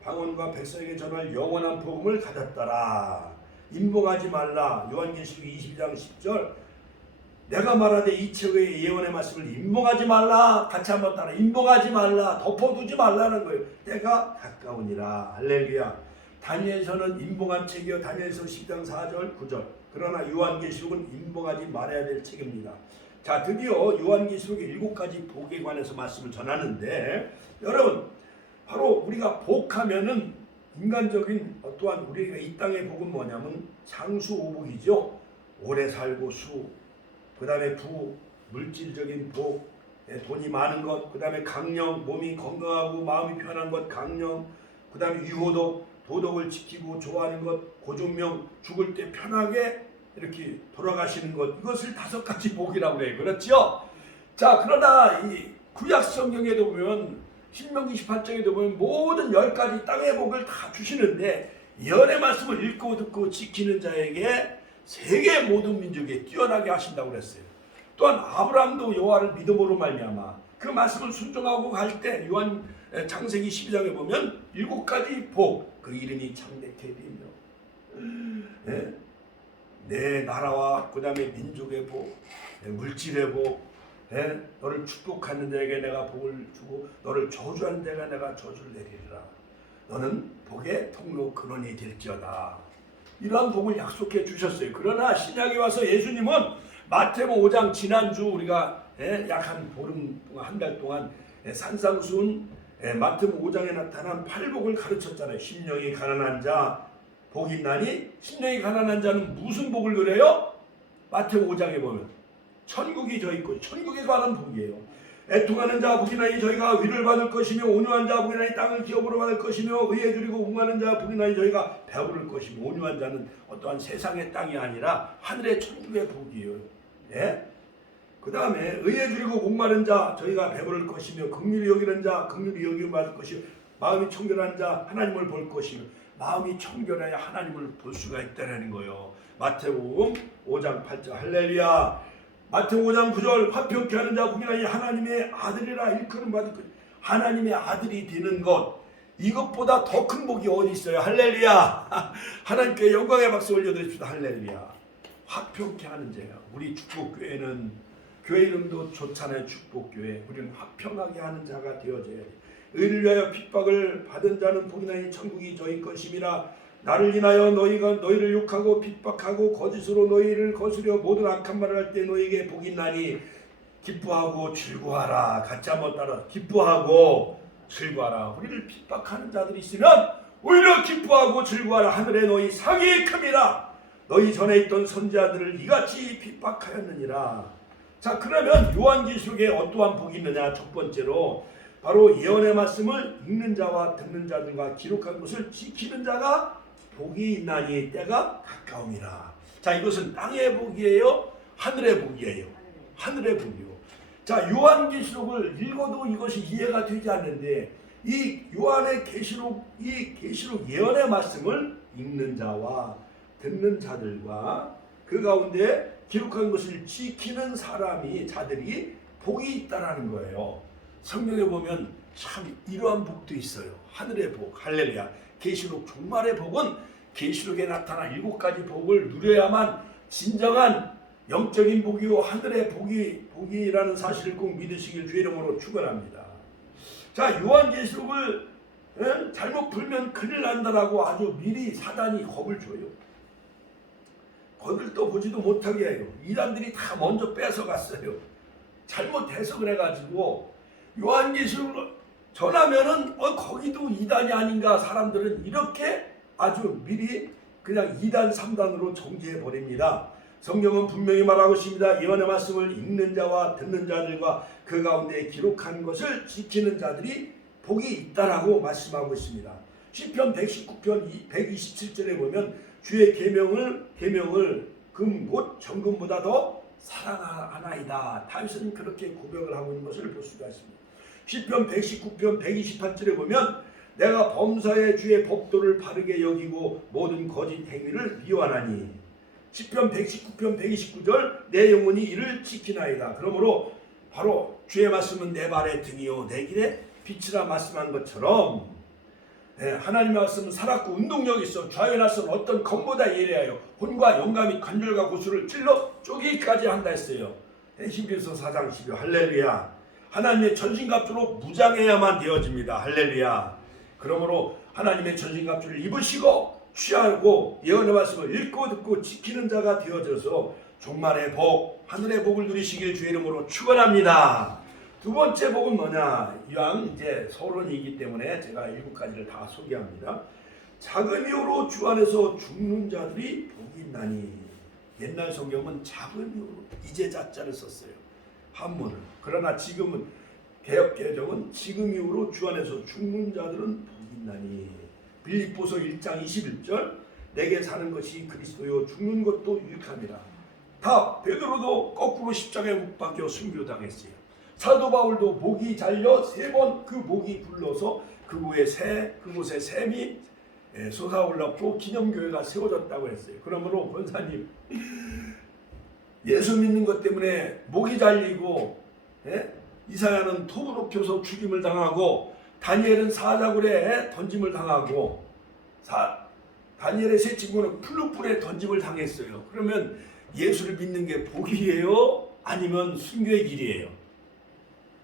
방언과 백성에게 전할 영원한 복음을 가졌더라. 임봉하지 말라. 요한계시록 22장 10절 내가 말하되 이 책의 예언의 말씀을 임봉하지 말라. 같이 한번 따라 임봉하지 말라. 덮어두지 말라는 거예요. 때가 가까우니라. 할렐루야. 다니엘서는 임봉한 책이요. 다니엘서 10장 4절 9절. 그러나 요한계시록은 임봉하지 말아야 될 책입니다. 자, 드디어 요한계시록의 7가지 복에 관해서 말씀을 전하는데, 여러분 바로 우리가 복하면은 인간적인 또한 우리가 이 땅의 복은 뭐냐면 상수오복이죠. 오래 살고 수, 그 다음에 부, 물질적인 복, 돈이 많은 것, 그 다음에 강령, 몸이 건강하고 마음이 편한 것, 강령, 그 다음에 유호독, 도덕을 지키고 좋아하는 것, 고존명, 죽을 때 편하게 이렇게 돌아가시는 것, 이것을 5가지 복이라고 그래요. 그렇죠? 자, 그러나 이 구약 성경에도 보면 신명기 18장에도 보면 모든 10가지 땅의 복을 다 주시는데, 예언의 말씀을 읽고 듣고 지키는 자에게 세계 모든 민족에 뛰어나게 하신다고 그랬어요. 또한 아브라함도 여호와를 믿음으로 말미암아 그 말씀을 순종하고 갈 때 요한 창세기 12장에 보면 7가지 복, 그 이름이 창대케 되며 내 나라와 그 다음에 민족의 복, 물질의 복, 너를 축복하는 자에게 내가 복을 주고 너를 저주하는 자에게 내가 저주를 내리리라. 너는 복의 통로 근원이 될지어다. 이러한 복을 약속해 주셨어요. 그러나 신약에 와서 예수님은 마태복음 5장 지난주 우리가 약 한 보름 동안 한 달 동안 산상수훈 마태복음 5장에 나타난 8복을 가르쳤잖아요. 심령이 가난한 자 복이 있나니, 심령이 가난한 자는 무슨 복을 그래요? 마태복음 5장에 보면 천국이 저 있고 천국에 관한 복이에요. 애통하는 자 복이 나니 저희가 위를 받을 것이며, 온유한 자 복이 나니 땅을 기업으로 받을 것이며, 의에 줄이고 공하는 자 복이 나니 저희가 배부를 것이며. 온유한 자는 어떠한 세상의 땅이 아니라 하늘의 천국의 복이에요. 그 다음에 의에 줄이고 목마른 자 저희가 배부를 것이며, 긍휼히 여기는 자 긍휼히 여김을 받을 것이며, 마음이 청결한 자 하나님을 볼 것이며. 마음이 청결해야 하나님을 볼 수가 있다는 거예요. 마태복음 5장 8절. 할렐루야. 마태복음 5장 9절. 화평케 하는 자 복이 나니 하나님의 아들이라 일컬음 받을 것. 하나님의 아들이 되는 것, 이것보다 더 큰 복이 어디 있어요? 할렐루야. 하나님께 영광의 박수 올려드립시다. 할렐루야. 화평케 하는 자예요. 우리 축복교회는 교회 이름도 좋잖아요. 축복교회. 우리는 화평하게 하는 자가 되어져야 돼. 의를 위하여 핍박을 받은 자는 복이 나니 천국이 저희 것임이라. 나를 인하여 너희가 너희를 욕하고 핍박하고 거짓으로 너희를 거스려 모든 악한 말을 할 때 너희에게 복이 나니 기뻐하고 즐거워하라. 같이 한번 따라 기뻐하고 즐거워하라. 우리를 핍박하는 자들이 있으면 오히려 기뻐하고 즐거워하라. 하늘에 너희 상이 큽니다. 너희 전에 있던 선지자들을 이같이 핍박하였느니라. 자, 그러면 요한계시록에 어떠한 복이 있느냐? 첫 번째로 바로 예언의 말씀을 읽는 자와 듣는 자들과 기록한 것을 지키는 자가 복이 있나니 때가 가까움이라. 자, 이것은 땅의 복이에요? 하늘의 복이에요? 하늘의 복이요. 자, 요한계시록을 읽어도 이것이 이해가 되지 않는데, 이 요한의 계시록, 이 계시록 예언의 말씀을 읽는 자와 듣는 자들과 그 가운데 기록한 것을 지키는 사람이, 자들이 복이 있다라는 거예요. 성경에 보면 참 이러한 복도 있어요. 하늘의 복, 할렐루야. 계시록 종말의 복은 계시록에 나타난 7가지 복을 누려야만 진정한 영적인 복이요 하늘의 복이라는 사실을 꼭 믿으시길 주의 이름으로 축원합니다. 자, 요한계시록을 잘못 풀면 큰일 난다라고 아주 미리 사단이 겁을 줘요. 거들떠 보지도 못하게 해요. 이단들이 다 먼저 뺏어갔어요. 잘못 해석을 해가지고 요한계시록을 전하면은 거기도 이단이 아닌가, 사람들은 이렇게 아주 미리 그냥 2단 3단으로 정지해 버립니다. 성경은 분명히 말하고 있습니다. 예언의 말씀을 읽는 자와 듣는 자들과 그 가운데 기록한 것을 지키는 자들이 복이 있다라고 말씀하고 있습니다. 시편 119편 127절에 보면 주의 계명을 금 곧 정금보다 더 사랑하나이다. 다윗은 그렇게 고백을 하고 있는 것을 볼 수가 있습니다. 시편 119편 128절에 보면 내가 범사의 주의 법도를 바르게 여기고 모든 거짓 행위를 미워하나니. 시편 119편 129절 내 영혼이 이를 지키나이다. 그러므로 바로 주의 말씀은 내 발의 등이요 내 길에 빛이라 말씀한 것처럼 하나님의 말씀은 살았고 운동력이 있어 좌연하선 어떤 검보다 예리하여 혼과 영감이 관절과 고수를 찔러 쪼개기까지 한다 했어요. 히브리서 4장 12. 할렐루야. 하나님의 전신갑주로 무장해야만 되어집니다. 할렐루야. 그러므로 하나님의 전신갑주를 입으시고 취하고 예언의 말씀을 읽고 듣고 지키는 자가 되어져서 종말의 복, 하늘의 복을 누리시길 주의 이름으로 축원합니다. 두 번째 복은 뭐냐? 이왕 이제 서론이기 때문에 제가 7가지를 다 소개합니다. 작은 이유로 주 안에서 죽는 자들이 복이 있나니. 옛날 성경은 작은 이유로 이제 자자를 썼어요. 한문을. 그러나 지금은 개역개정은 지금 이후로 주 안에서 죽는 자들은 복이 있나니. 빌립보서 1장 21절 내게 사는 것이 그리스도요 죽는 것도 유익함이라. 다 베드로도 거꾸로 십자가에 못 박혀 순교당했어요. 사도 바울도 목이 잘려 3번 그 목이 불러서 그곳에 샘이 솟아올랐고 기념교회가 세워졌다고 했어요. 그러므로 권사님 예수 믿는 것 때문에 목이 잘리고 이사야는 톱으로 켜서 죽임을 당하고 다니엘은 사자굴에 던짐을 당하고 다니엘의 세 친구는 풀루불에 던짐을 당했어요. 그러면 예수를 믿는 게 복이에요? 아니면 순교의 길이에요?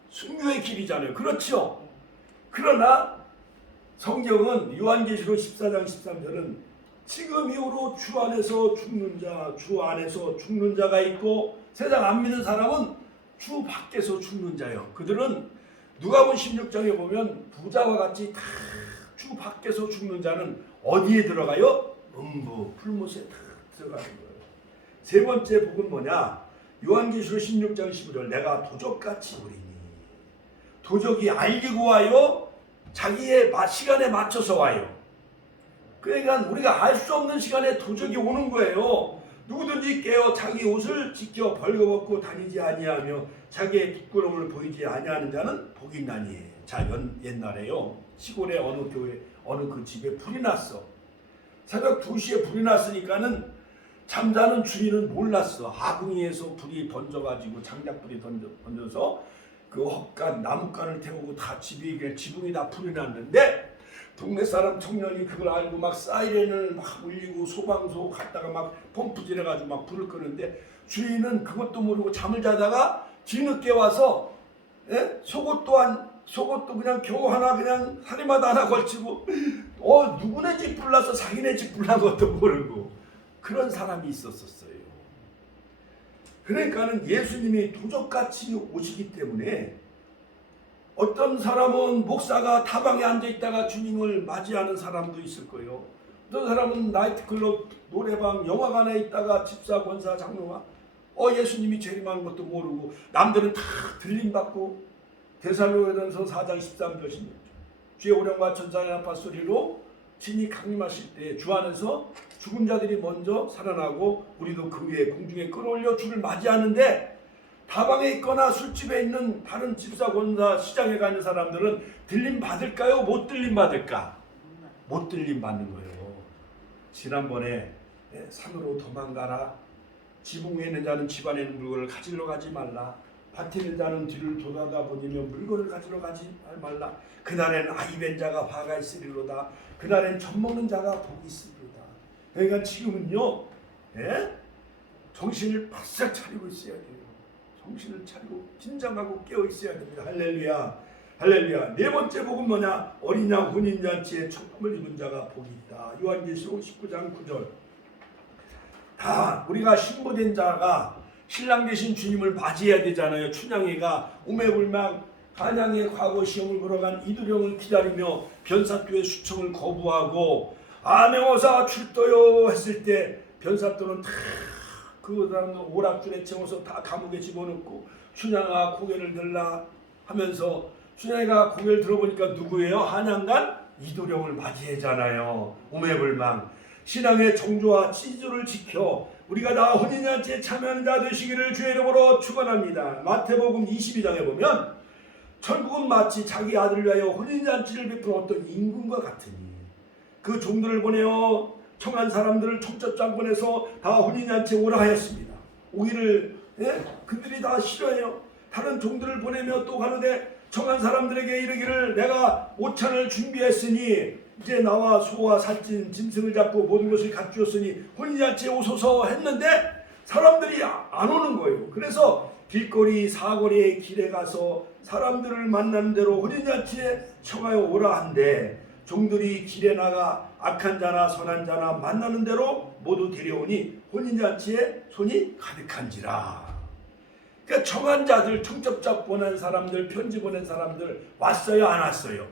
순교의 길이잖아요. 그렇죠? 그러나 성경은 요한계시록 14장 13절은 지금 이후로 주 안에서 죽는 자, 주 안에서 죽는 자가 있고 세상 안 믿는 사람은 주 밖에서 죽는 자예요. 그들은 누가복음 16장에 보면 부자와 같이 다 주 밖에서 죽는 자는 어디에 들어가요? 음부, 풀못에 다 들어가는 거예요. 세 번째 복은 뭐냐? 요한계시록 16장 15절 내가 도적같이 오리니. 도적이 알리고 와요. 자기의 시간에 맞춰서 와요. 그러니까 우리가 알 수 없는 시간에 도적이 오는 거예요. 누구든지 깨어 자기 옷을 지켜 벌거벗고 다니지 아니하며 자기의 부끄러움을 보이지 아니하는 자는 복이 있나니. 자, 옛날에요. 시골에 어느 교회 어느 그 집에 불이 났어. 새벽 2시에 불이 났으니까는 잠자는 주인은 몰랐어. 아궁이에서 불이 번져가지고 장작불이 번져서 그 헛간 나뭇가를 태우고 다 지붕이 다 불이 났는데 동네 사람 청년이 그걸 알고 막 사이렌을 막 울리고 소방서 갔다가 막 펌프질 해가지고 막 불을 끄는데 주인은 그것도 모르고 잠을 자다가 뒤늦게 와서 속옷도 그냥 겨우 하나 그냥 사리마다 하나 걸치고 누구네 집 불나서 자기네 집 불난 것도 모르고 그런 사람이 있었어요. 그러니까는 예수님이 도적같이 오시기 때문에 어떤 사람은 목사가 다방에 앉아있다가 주님을 맞이하는 사람도 있을 거예요. 어떤 사람은 나이트클럽, 노래방, 영화관에 있다가 집사, 권사, 장로가 예수님이 재림하는 것도 모르고 남들은 다 들림받고 데살로니가서 4장 13절 16절 주의 오령과 천사의 나팔 소리로 진이 강림하실 때 주 안에서 죽은 자들이 먼저 살아나고 우리도 그 위에 공중에 끌어올려 주를 맞이하는데 다방에 있거나 술집에 있는 다른 집사, 권사, 시장에 가는 사람들은 들림 받을까요? 못 들림 받을까? 못 들림 받는 거예요. 지난번에 산으로 도망가라. 지붕 위에 있는 자는 집안에 있는 물건을 가지러 가지 말라. 밭에 있는 자는 뒤를 돌아다보니며 물건을 가지러 가지 말라. 그날엔 아이벤 자가 화가 있으리로다. 그날엔 젖먹는 자가 복이 있으리로다. 그러니까 지금은요, 정신을 바싹 차리고 있어야 돼요. 정신을 차리고 긴장하고 깨어 있어야 됩니다. 할렐루야, 할렐루야. 네 번째 복은 뭐냐? 어린 양 혼인잔치에 첫품을 입은 자가 복이 있다. 요한계시록 19장 9절. 다 우리가 신부된 자가 신랑 되신 주님을 맞이해야 되잖아요. 춘향이가 우매불망 한양의 과거 시험을 걸어간 이두령을 기다리며 변사또의 수청을 거부하고 아명어사 출도요 했을 때 변사또는 다 그 사람들 오락줄에 채워서 다 감옥에 집어넣고 춘향아 고개를 들라 하면서 춘향이가 고개를 들어보니까 누구예요? 한양간 이두령을 맞이하잖아요. 우매불망 신앙의 정조와 치주를 지켜 우리가 다 혼인잔치에 참여하는 자 되시기를 주의 이름으로 축원합니다. 마태복음 22장에 보면 천국은 마치 자기 아들을 위하여 혼인잔치를 베푼 어떤 임금과 같으니 그 종들을 보내어 청한 사람들을 촉첩장 보내서 다 혼인잔치에 오라 하였습니다. 오기를 그들이 다 싫어해요. 다른 종들을 보내며 또 가는데 청한 사람들에게 이르기를 내가 오찬을 준비했으니 이제 나와 소와 살찐 짐승을 잡고 모든 것을 갖추었으니 혼인잔치에 오소서 했는데 사람들이 안 오는 거예요. 그래서 길거리 사거리의 길에 가서 사람들을 만나는 대로 혼인잔치에 청하여 오라 한데 종들이 길에 나가 악한 자나 선한 자나 만나는 대로 모두 데려오니 혼인잔치에 손이 가득한지라. 그러니까 청한 자들, 청첩자 보낸 사람들, 편지 보낸 사람들 왔어요, 안 왔어요?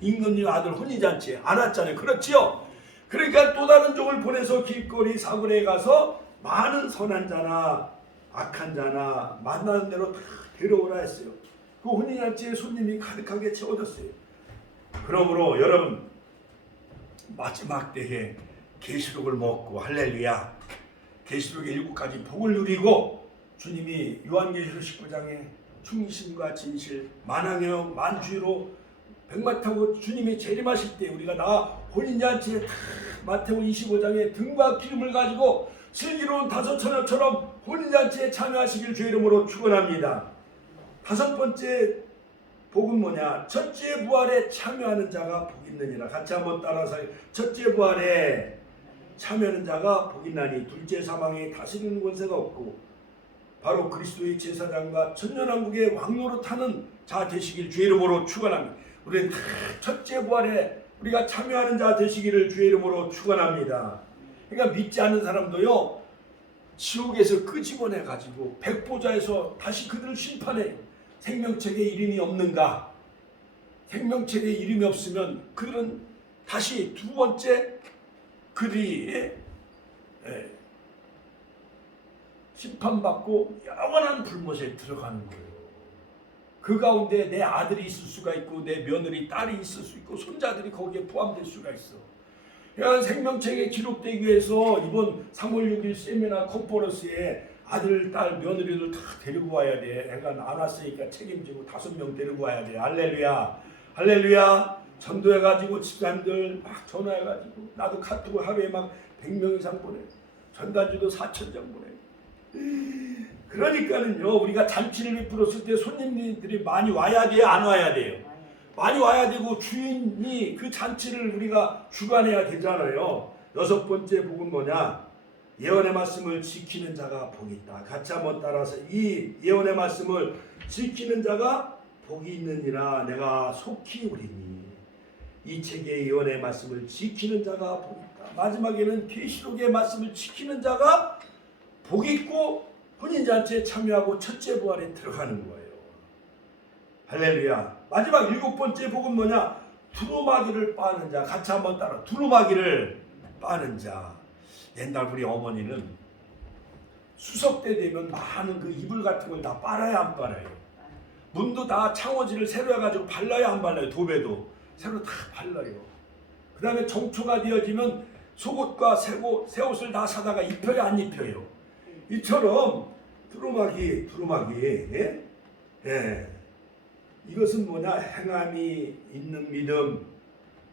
임금님 아들 혼인잔치에 안 왔잖아요. 그렇지요? 그러니까 또 다른 종을 보내서 길거리 사거리에 가서 많은 선한 자나 악한 자나 만나는 대로 다 데려오라 했어요. 그 혼인잔치에 손님이 가득하게 채워졌어요. 그러므로 여러분 마지막 때에 계시록을 먹고 할렐루야, 계시록의 7가지 복을 누리고 주님이 요한계시록 19장에 충신과 진실, 만왕의 만주로 백마 타고 주님이 재림하실 때 우리가 나 혼인잔치에 마태복음 25장에 등과 기름을 가지고 슬기로운 5 처녀처럼 혼인잔치에 참여하시길 주의 이름으로 축원합니다. 5번째 복은 뭐냐? 첫째 부활에 참여하는 자가 복 있느니라. 같이 한번 따라서 첫째 부활에 참여하는 자가 복 있나니 둘째 사망에 다스리는 권세가 없고 바로 그리스도의 제사장과 천년왕국의 왕노로 타는 자 되시길 주의 이름으로 축원합니다. 우리는 첫째 부활에 우리가 참여하는 자 되시기를 주의 이름으로 축원합니다. 그러니까 믿지 않는 사람도요, 지옥에서 끄집어내 가지고 백보좌에서 다시 그들을 심판해. 생명책에 이름이 없는가? 생명책에 이름이 없으면 그들은 다시 두 번째 그들이 심판받고 영원한 불못에 들어가는 거예요. 그 가운데 내 아들이 있을 수가 있고 내 며느리, 딸이 있을 수 있고 손자들이 거기에 포함될 수가 있어. 그러니까 생명책에 기록되기 위해서 이번 3월 6일 세미나 컨퍼런스에 아들, 딸, 며느리들 다 데리고 와야 돼. 애가 안 왔으니까 책임지고 5명 데리고 와야 돼. 할렐루야, 할렐루야. 전도해가지고 집사님들 막 전화해가지고 나도 카톡 하루에 막 100명 이상 보내. 전단지도 4,000장 보내. 그러니까는요, 우리가 잔치를 베풀었을 때 손님들이 많이 와야 돼요, 안 와야 돼요? 많이 와야 되고 주인이 그 잔치를 우리가 주관해야 되잖아요. 6번째 복은 뭐냐? 예언의 말씀을 지키는 자가 복이 있다. 같이 한번 따라서 이 예언의 말씀을 지키는 자가 복이 있느니라 내가 속히 우리니. 이 책의 예언의 말씀을 지키는 자가 복이 있다. 마지막에는 계시록의 말씀을 지키는 자가 복이 있고 혼인잔치에 참여하고 첫째 부활에 들어가는 거예요. 할렐루야. 마지막 7번째 복은 뭐냐? 두루마기를 빠는 자. 같이 한번 따라. 두루마기를 빠는 자. 옛날 우리 어머니는 수석 때 되면 많은 그 이불 같은 걸 다 빨아야 안 빨아요? 문도 다 창호지를 새로 해가지고 발라야 안 발라요? 도배도 새로 다 발라요. 그 다음에 정초가 되어지면 속옷과 새 옷을 다 사다가 입혀요, 안 입혀요? 이처럼 두루마기 이것은 뭐냐? 행함이 있는 믿음.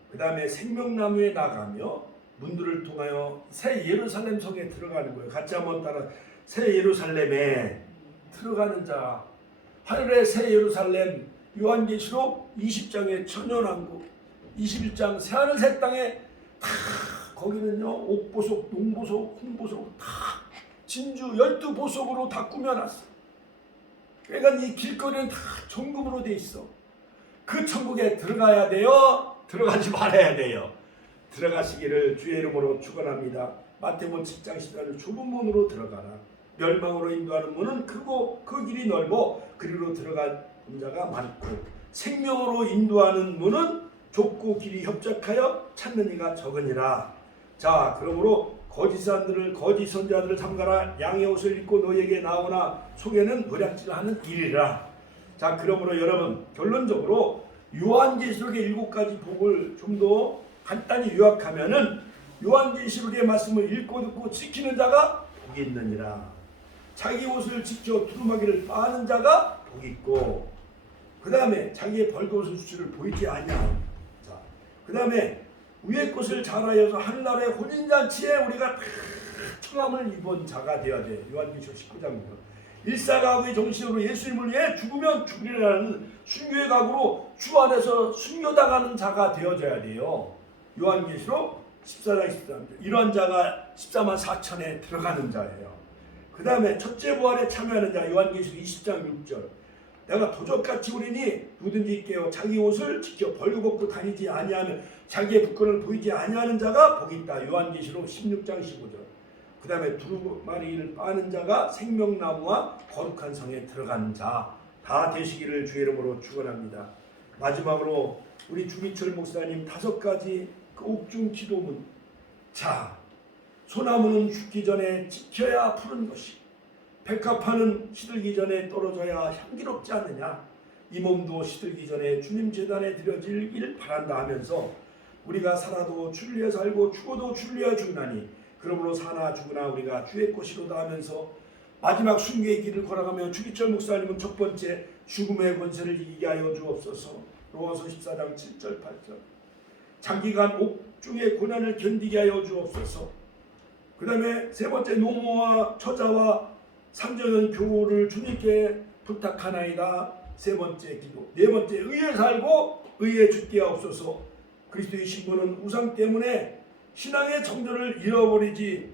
그 다음에 생명나무에 나가며 문들을 통하여 새 예루살렘 성에 들어가는 거예요. 같이 한번 따라. 새 예루살렘에 들어가는 자. 하늘의 새 예루살렘. 요한계시록 20장의 천년왕국, 21장 새하늘 새 땅에 다 거기는요 옥보석, 농보석, 홍보석 다 진주 12보석으로 다 꾸며놨어. 그러니까 이 길거리는 다 정금으로 돼 있어. 그 천국에 들어가야 돼요? 들어가지 말아야 돼요? 들어가시기를 주의 이름으로 축원합니다. 마태복음 7장 10절을 좁은 문으로 들어가라. 멸망으로 인도하는 문은 크고 그 길이 넓어 그리로 들어간 자가 많고 생명으로 인도하는 문은 좁고 길이 협착하여 찾는 이가 적으니라. 자, 그러므로 거짓 사람들을 거짓 선지자들을 삼가라. 양의 옷을 입고 너에게 나오나 속에는 노략질하는 일이라. 자, 그러므로 여러분 결론적으로 요한계시록의 7가지 복을 좀 더 간단히 요약하면은 요한계시록의 말씀을 읽고 듣고 지키는 자가 복이 있느니라. 자기 옷을 지켜 두루마기를 빠는 자가 복이 있고, 그 다음에 자기의 벌거벗은 수치를 보이지 아니하. 자, 그 다음에 위의 것을 잘하여서 하늘나라의 혼인잔치에 우리가 청함을 입은 자가 되어야 돼. 요한계시록 19장입니다. 일사가구의 정신으로 예수님을 위해 죽으면 죽으리라는 순교의 각오로 주 안에서 순교당하는 자가 되어져야 돼요. 요한계시록 14장 13절. 이러한 자가 14만 4천에 들어가는 자예요. 그 다음에 첫째 부활에 참여하는 자 요한계시록 20장 6절. 내가 도적같이 우리니 누구든지 깨어 자기 옷을 지켜 벌거벗고 다니지 아니하는 자기의 부끄러움을 보이지 아니하는 자가 복이 있다. 요한계시록 16장 15절. 그 다음에 두루마리를 빠는 자가 생명나무와 거룩한 성에 들어가는 자 다 되시기를 주의 이름으로 축원합니다. 마지막으로 우리 주기철 목사님 5가지 그 옥중 기도문. 자, 소나무는 죽기 전에 지켜야 푸른 것이, 백합화는 시들기 전에 떨어져야 향기롭지 않느냐. 이 몸도 시들기 전에 주님 제단에 드려지길 바란다 하면서 우리가 살아도 주를 위해 살고 죽어도 주를 위해 죽나니 그러므로 사나 죽으나 우리가 주의 것이로다 하면서 마지막 순교의 길을 걸어가며 주기철 목사님은 첫 번째 죽음의 권세를 이기게 하여 주옵소서. 로마서 14장 7절 8절. 장기간 옥중의 고난을 견디게 하여 주옵소서. 그 다음에 세 번째 노모와 처자와 3절은 교우를 주님께 부탁하나이다. 세 번째 기도. 네 번째 의에 살고 의에 죽게 하옵소서. 그리스도의 신분은 우상 때문에 신앙의 정절을 잃어버리지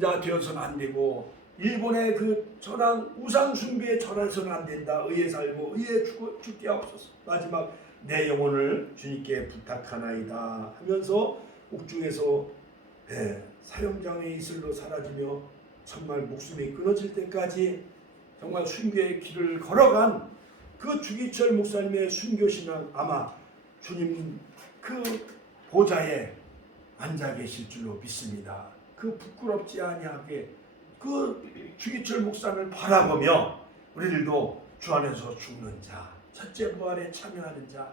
자 되어서는 안 되고 일본의 그 전황 우상 숭배에 절해서는 안 된다. 의에 살고 의에 죽게 하옵소서. 마지막 내 영혼을 주님께 부탁하나이다 하면서 옥중에서 사형장의 이슬로 사라지며 정말 목숨이 끊어질 때까지 정말 순교의 길을 걸어간 그 주기철 목사님의 순교신앙 아마 주님 그 보좌에 앉아 계실 줄로 믿습니다. 그 부끄럽지 아니하게 그 주기철 목사를 바라보며 우리들도 주 안에서 죽는 자, 첫째 부활에 참여하는 자,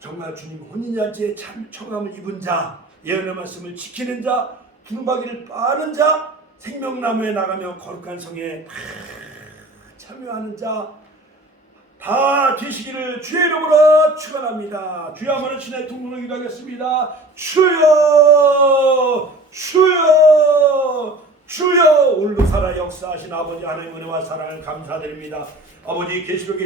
정말 주님 혼인잔치에 청함을 입은 자, 예언의 말씀을 지키는 자, 두루마기를 빠는 자, 생명나무에 나가며 거룩한 성에 참여하는 자 다 되시기를 주의 이름으로 축원합니다. 주여 한번 신의 통로를 기도하겠습니다. 주여 주여 주여. 오늘도 살아 역사하신 아버지 하나님의 은혜와 사랑을 감사드립니다. 아버지 계시록에